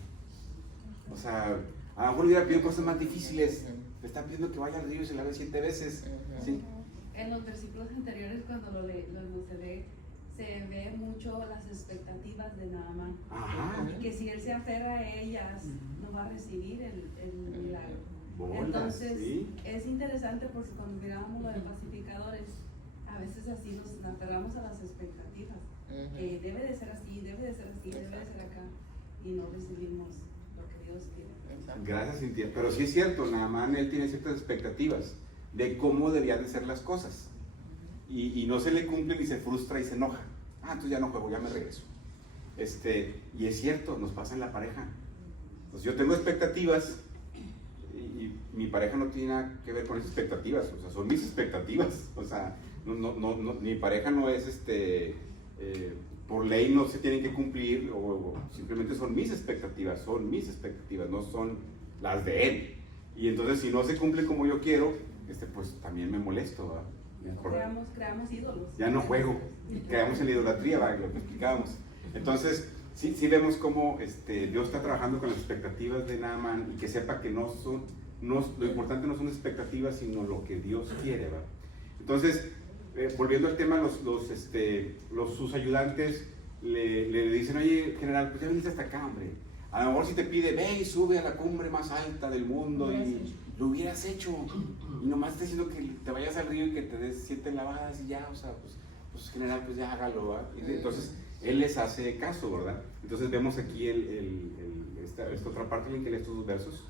O sea, a lo mejor hubiera pedido cosas más difíciles. Le está pidiendo que vaya al río y se lave 7 veces. ¿Sí? En los versículos anteriores, cuando lo enuncié, se ve mucho las expectativas de Naamán. Ajá. Y que si él se aferra a ellas, no va a recibir el milagro. Bolas, Entonces, ¿sí? es interesante porque cuando miramos lo de pacificadores, a veces así nos aferramos a las expectativas. Que debe de ser así, debe de ser así, debe de ser acá. Y no recibimos lo que Dios quiere. Gracias, Cintia. Pero sí es cierto, Naamán, él tiene ciertas expectativas de cómo debían de ser las cosas. Y no se le cumplen y se frustra y se enoja. Ah, entonces ya no juego, ya me regreso. Y es cierto, nos pasa en la pareja. Pues yo tengo expectativas y mi pareja no tiene nada que ver con esas expectativas. O sea, son mis expectativas. O sea, mi pareja no es por ley no se tienen que cumplir, o simplemente son mis expectativas, no son las de él. Y entonces si no se cumple como yo quiero, pues también me molesto, ¿verdad? Creamos ídolos. Ya no juego, caemos en la idolatría, ¿verdad? Lo que explicábamos. Entonces, sí vemos cómo Dios está trabajando con las expectativas de Naamán, y que sepa que lo importante no son expectativas, sino lo que Dios quiere, ¿verdad? Entonces, volviendo al tema, sus ayudantes le dicen, oye, general, pues ya viniste hasta acá, hombre. A lo mejor si te pide, ve y sube a la cumbre más alta del mundo, y lo hubieras hecho. Y nomás te diciendo que te vayas al río y que te des 7 lavadas y ya, o sea, pues general, pues ya hágalo, ¿verdad? Y entonces, él les hace caso, ¿verdad? Entonces vemos aquí esta otra parte en que lee estos 2 versos.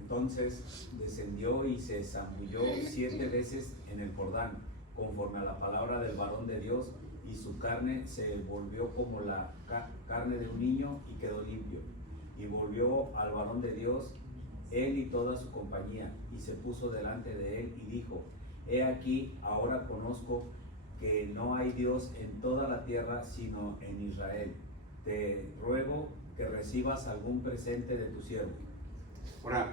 Entonces descendió y se zambulló 7 veces en el Jordán, conforme a la palabra del varón de Dios, y su carne se volvió como la carne de un niño y quedó limpio. Y volvió al varón de Dios, él y toda su compañía, y se puso delante de él y dijo, he aquí, ahora conozco que no hay Dios en toda la tierra sino en Israel. Te ruego que recibas algún presente de tu siervo. Ahora,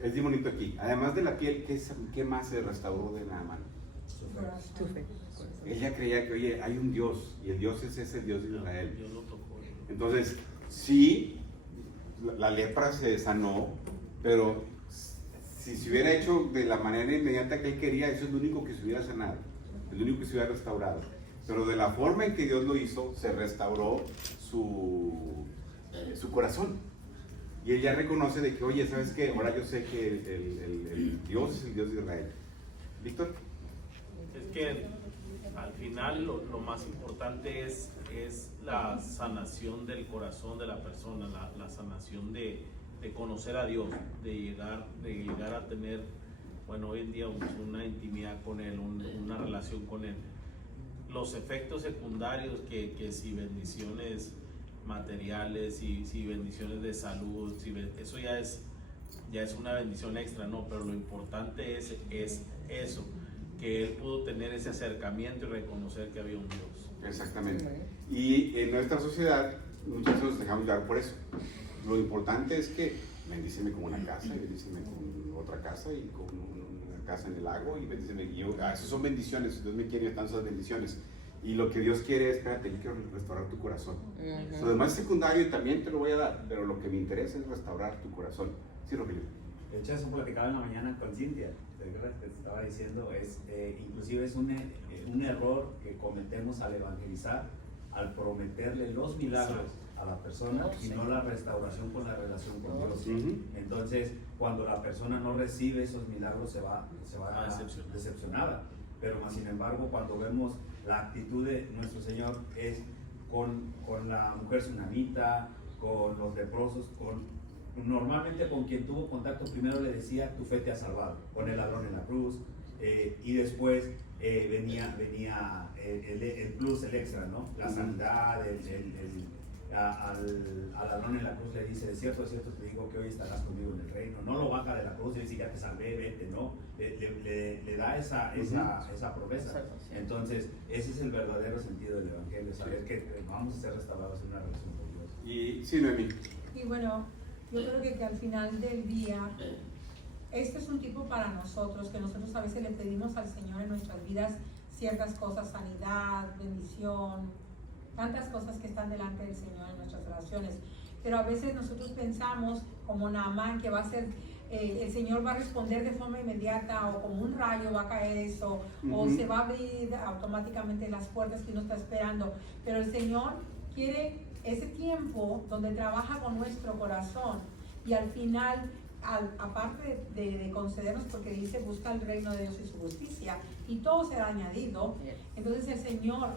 es bien bonito aquí. Además de la piel, ¿qué más se restauró de Naamán? Su fe. Ella creía que, oye, hay un Dios, y el Dios es ese Dios de Israel. Entonces, sí, la lepra se sanó, pero si se hubiera hecho de la manera inmediata que él quería, eso es lo único que se hubiera sanado, es lo único que se hubiera restaurado. Pero de la forma en que Dios lo hizo, se restauró su corazón. Y él ya reconoce de que, oye, ¿sabes qué? Ahora yo sé que el Dios es el Dios de Israel. ¿Víctor? Es que al final lo más importante es la sanación del corazón de la persona, la sanación de conocer a Dios, de llegar a tener, bueno, hoy en día una intimidad con Él, una relación con Él. Los efectos secundarios que si bendiciones materiales, si bendiciones de salud, eso ya es una bendición extra, no, pero lo importante es eso, que él pudo tener ese acercamiento y reconocer que había un Dios. Exactamente. Y en nuestra sociedad muchas veces nos dejamos llevar por eso. Lo importante es que bendíceme con una casa, y bendíceme con otra casa, y con una casa en el lago, y bendíceme. Esas son bendiciones, Dios me quiere, están esas bendiciones. Y lo que Dios quiere es, espérate, yo quiero restaurar tu corazón. Lo demás es secundario y también te lo voy a dar, pero lo que me interesa es restaurar tu corazón. Sí, Rogelio. De hecho, eso platicaba en la mañana con Cintia, ¿te acuerdas que te estaba diciendo? Inclusive es un error que cometemos al evangelizar, al prometerle los milagros a la persona y no la restauración con la relación con Dios. Entonces, cuando la persona no recibe esos milagros, se va decepcionada. Pero más sin embargo, cuando vemos la actitud de nuestro Señor es con la mujer tsunamita, con los leprosos, normalmente con quien tuvo contacto primero le decía, tu fe te ha salvado, con el ladrón en la cruz, y después venía el plus, el extra, ¿no? La sanidad, al ladrón en la cruz le dice, de cierto te digo que hoy estarás conmigo en el reino. No lo baja de la cruz y le dice, ya te salvé, vete, ¿no? Le da esa promesa. Entonces, ese es el verdadero sentido del evangelio, saber que vamos a ser restaurados en una relación con Dios. Y sí, Noemí. Y bueno, yo creo que al final del día este es un tipo para nosotros, que nosotros a veces le pedimos al Señor en nuestras vidas ciertas cosas, sanidad, bendición, tantas cosas que están delante del Señor en nuestras oraciones. Pero a veces nosotros pensamos, como Naamán, que va a ser, el Señor va a responder de forma inmediata, o como un rayo va a caer eso, o se va a abrir automáticamente las puertas que uno está esperando. Pero el Señor quiere ese tiempo donde trabaja con nuestro corazón, y al final, aparte de concedernos, porque dice busca el reino de Dios y su justicia, y todo será añadido. Entonces el Señor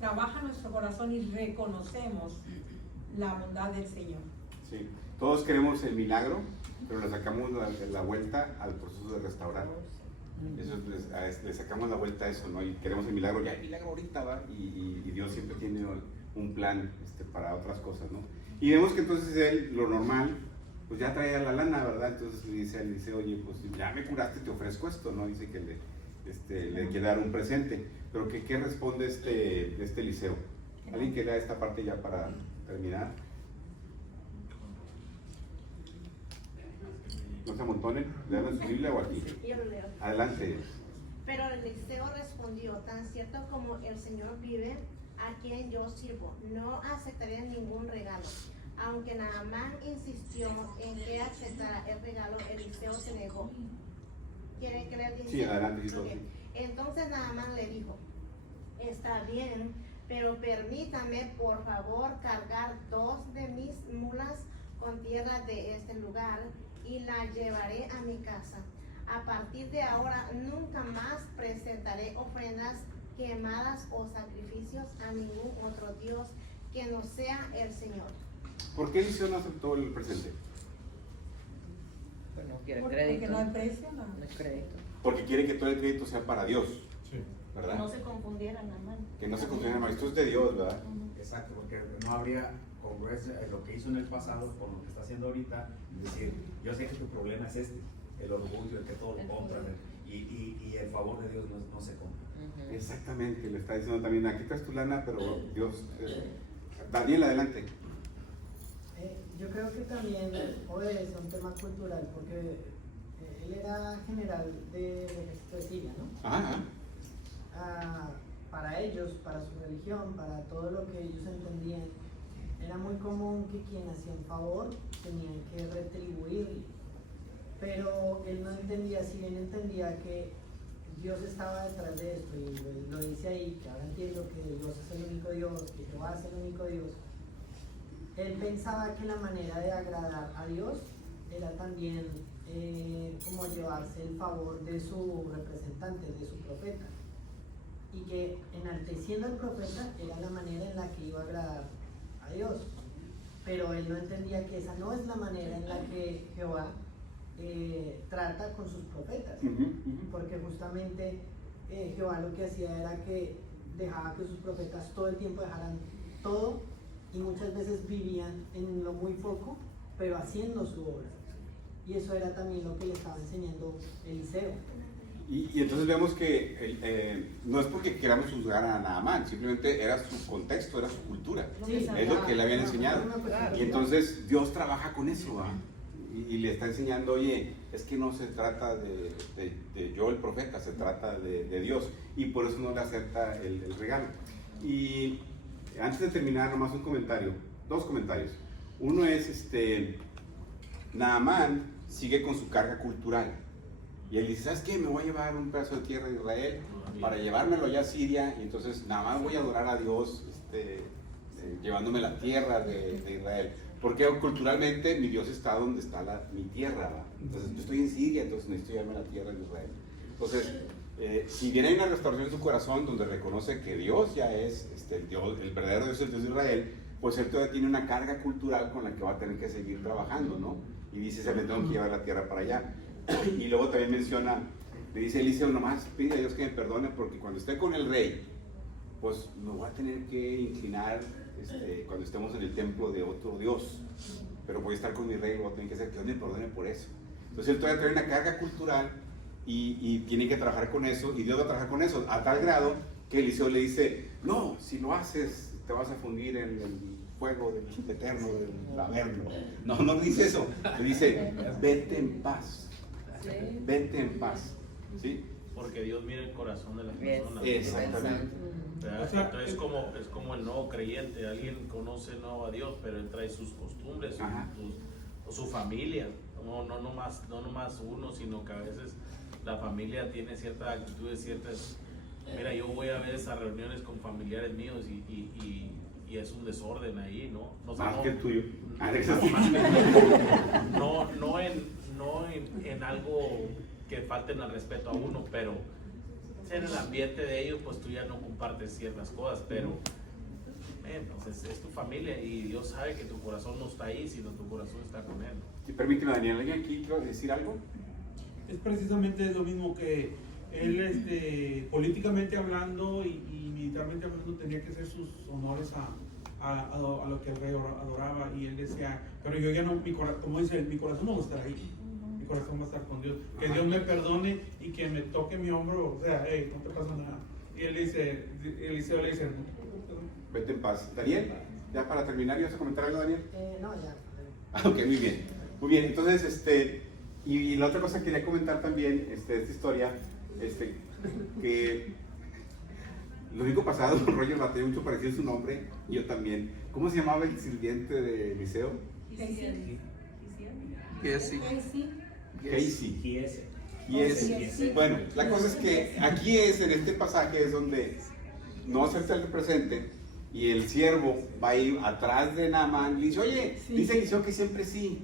trabaja en nuestro corazón y reconocemos la bondad del Señor. Sí, todos queremos el milagro, pero le sacamos la vuelta al proceso de restaurar. Eso le sacamos la vuelta a eso, ¿no? Y queremos el milagro, ya el milagro ahorita va, y Dios siempre tiene un plan para otras cosas, ¿no? Y vemos que entonces él, lo normal, pues ya traía la lana, ¿verdad? Entonces le dice, oye, pues ya me curaste, te ofrezco esto, ¿no? Dice que le quiere dar un presente. Pero ¿qué responde este Eliseo? ¿Alguien quiere esta parte ya para terminar? No se amontonen, ¿lean en su Biblia o aquí? Yo lo leo. Adelante. Pero Eliseo respondió, tan cierto como el Señor vive, a quien yo sirvo, no aceptaré ningún regalo. Aunque Naamán insistió en que aceptara el regalo, Eliseo se negó. ¿Quieren que le diga? Sí, adelante. Okay. Entonces Naamán le dijo, está bien, pero permítame por favor cargar 2 de mis mulas con tierra de este lugar y la llevaré a mi casa. A partir de ahora nunca más presentaré ofrendas quemadas o sacrificios a ningún otro Dios que no sea el Señor. ¿Por qué Eliseo no aceptó el presente? Pues no quiere Porque crédito. no hay precio, no. No hay crédito. Porque quiere que todo el crédito sea para Dios, ¿verdad? Que no se confundieran, hermano. Que no se confunda, esto es de Dios, ¿verdad? Exacto, porque no habría congruencia en lo que hizo en el pasado con lo que está haciendo ahorita. Es decir, yo sé que tu problema es el orgullo, el que todo lo compran, y el favor de Dios no se compra. Exactamente, le está diciendo también, aquí traes tu lana, pero Dios... Daniel, adelante. Yo creo que también obedece a un tema cultural, porque él era general del ejército de Siria, ¿no? Ajá. Para ellos, para su religión, para todo lo que ellos entendían, era muy común que quien hacía un favor tenía que retribuirle. Pero él no entendía, si bien entendía que Dios estaba detrás de esto, y lo dice ahí, que ahora entiendo que Dios es el único Dios, que Jehová es el único Dios. Él pensaba que la manera de agradar a Dios era también como llevarse el favor de su representante, de su profeta, y que enalteciendo al profeta era la manera en la que iba a agradar a Dios. Pero él no entendía que esa no es la manera en la que Jehová trata con sus profetas, porque justamente Jehová lo que hacía era que dejaba que sus profetas todo el tiempo dejaran todo, y muchas veces vivían en lo muy poco, pero haciendo su obra. Y eso era también lo que le estaba enseñando Eliseo. Y entonces vemos que no es porque queramos juzgar a Naamán, simplemente era su contexto, era su cultura, Sí, es lo que le habían enseñado. Y entonces Dios trabaja con eso, ¿va? Y le está enseñando, oye, es que no se trata de yo el profeta, se trata de Dios, y por eso no le acepta el regalo. Y antes de terminar, nomás un comentario, 2 comentarios. Uno es, Naamán sigue con su carga cultural. Y él dice, ¿sabes qué? Me voy a llevar un pedazo de tierra de Israel para llevármelo allá a Siria. Y entonces nada más voy a adorar a Dios llevándome la tierra de Israel. Porque culturalmente mi Dios está donde está mi tierra, ¿va? Entonces yo estoy en Siria, entonces necesito llevarme la tierra de Israel. Entonces, si bien hay una restauración en su corazón donde reconoce que Dios ya es el verdadero Dios, el Dios de Israel, pues él todavía tiene una carga cultural con la que va a tener que seguir trabajando, ¿no? Y dice, se me tengo que llevar la tierra para allá. Y luego también menciona, le dice Eliseo, nomás pide a Dios que me perdone, porque cuando esté con el rey, pues me voy a tener que inclinar cuando estemos en el templo de otro Dios, pero voy a estar con mi rey, voy a tener que hacer que Dios me perdone por eso. Entonces él todavía trae una carga cultural y tiene que trabajar con eso, y Dios va a trabajar con eso, a tal grado que Eliseo le dice, no, si lo haces te vas a fundir en el fuego del eterno, del averno. No, no dice eso, le dice, vete en paz. Vete en paz. ¿Sí? Porque Dios mira el corazón de las Yes. personas. Exactamente. ¿Verdad? O sea, Entonces es como el nuevo creyente, alguien conoce no a Dios, pero él trae sus costumbres, su familia, no nomás uno, sino que a veces la familia tiene ciertas actitudes, mira, yo voy a ver esas reuniones con familiares míos y es un desorden ahí, ¿no? O sea, Más que el tuyo. No en algo que falten al respeto a uno, pero en el ambiente de ellos, pues tú ya no compartes ciertas cosas, pero pues es tu familia y Dios sabe que tu corazón no está ahí, sino tu corazón está con Él. Sí, permíteme, Daniel, ¿alguien aquí quiere decir algo? Es precisamente lo mismo que él, políticamente hablando y militarmente hablando, tenía que hacer sus honores a lo que el rey adoraba, y él decía, pero yo ya no, como dice él, mi corazón no va a estar ahí, mi corazón va a estar con Dios, que Dios me perdone y que me toque mi hombro, o sea, hey, no te pasa nada. Y él dice, Eliseo le dice, no te preocupes. Vete en paz. Daniel, ya para terminar, ¿ibas a comentar algo, Daniel? No, ya. Ok, muy bien. Muy bien, entonces, y la otra cosa que quería comentar también, esta historia, que lo único pasado, Roger batalló mucho para decir su nombre, y yo también. ¿Cómo se llamaba el sirviente de Eliseo? Casey. Bueno, la cosa es que aquí en este pasaje es donde no acepta el presente, y el siervo va a ir atrás de Naamán y dice, oye, dice Eliseo que siempre sí.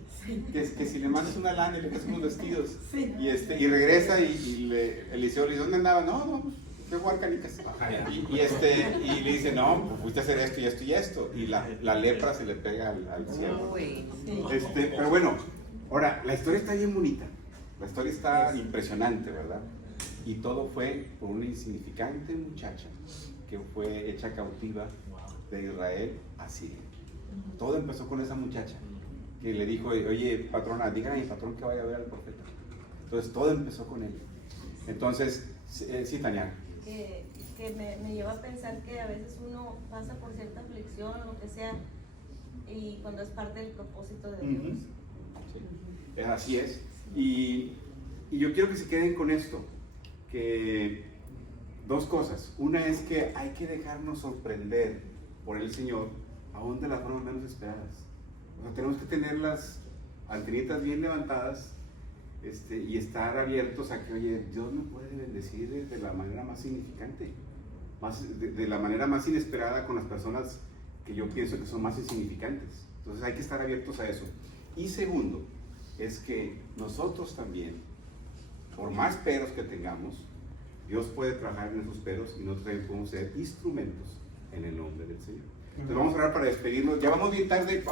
Que si le mandas una lana y le pasas unos vestidos, y regresa Eliseo le dice, ¿dónde andaba? No, pues fui a jugar canicas. Y le dice, no, pues fuiste a hacer esto y esto y esto, y la lepra se le pega al siervo. Pero bueno, ahora, la historia está bien bonita, la historia está impresionante, ¿verdad? Y todo fue por una insignificante muchacha que fue hecha cautiva de Israel a Siria. Todo empezó con esa muchacha que le dijo, oye, patrona, dígale a mi patrón que vaya a ver al profeta. Entonces todo empezó con él. Entonces, sí, Tania. Que me lleva a pensar que a veces uno pasa por cierta aflicción o lo que sea, y cuando es parte del propósito de Dios. Sí. Así es. Y yo quiero que se queden con esto, que dos cosas. Una es que hay que dejarnos sorprender por el Señor, aún de las formas menos esperadas. O sea, tenemos que tener las antenitas bien levantadas, y estar abiertos a que, oye, Dios me puede bendecir de la manera más significante, de la manera más inesperada con las personas que yo pienso que son más insignificantes. Entonces hay que estar abiertos a eso. Y segundo, es que nosotros también, por más peros que tengamos, Dios puede trabajar en esos peros, y nosotros también podemos ser instrumentos en el nombre del Señor. Entonces vamos a orar para despedirnos. Ya vamos bien tarde.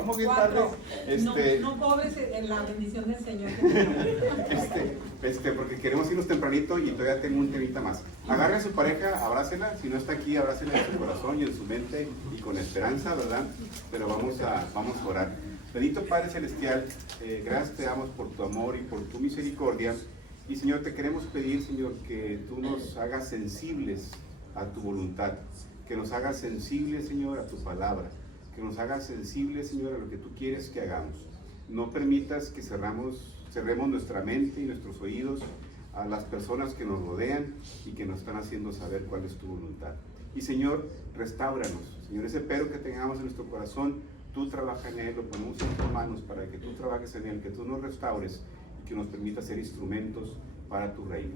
No pobres en la bendición del Señor. Porque queremos irnos tempranito y todavía tengo un temita más. Agarre a su pareja, abrácela. Si no está aquí, abrácela en su corazón y en su mente y con esperanza, ¿verdad? Pero vamos a orar. Bendito Padre Celestial, gracias te damos por tu amor y por tu misericordia. Y Señor, te queremos pedir, Señor, que tú nos hagas sensibles a tu voluntad. Que nos hagas sensibles, Señor, a tu palabra, que nos hagas sensibles, Señor, a lo que tú quieres que hagamos. No permitas que cerremos nuestra mente y nuestros oídos a las personas que nos rodean y que nos están haciendo saber cuál es tu voluntad. Y Señor, restáuranos, Señor, ese pero que tengamos en nuestro corazón, tú trabaja en él, lo ponemos en tus manos para que tú trabajes en él, que tú nos restaures y que nos permitas ser instrumentos para tu reino.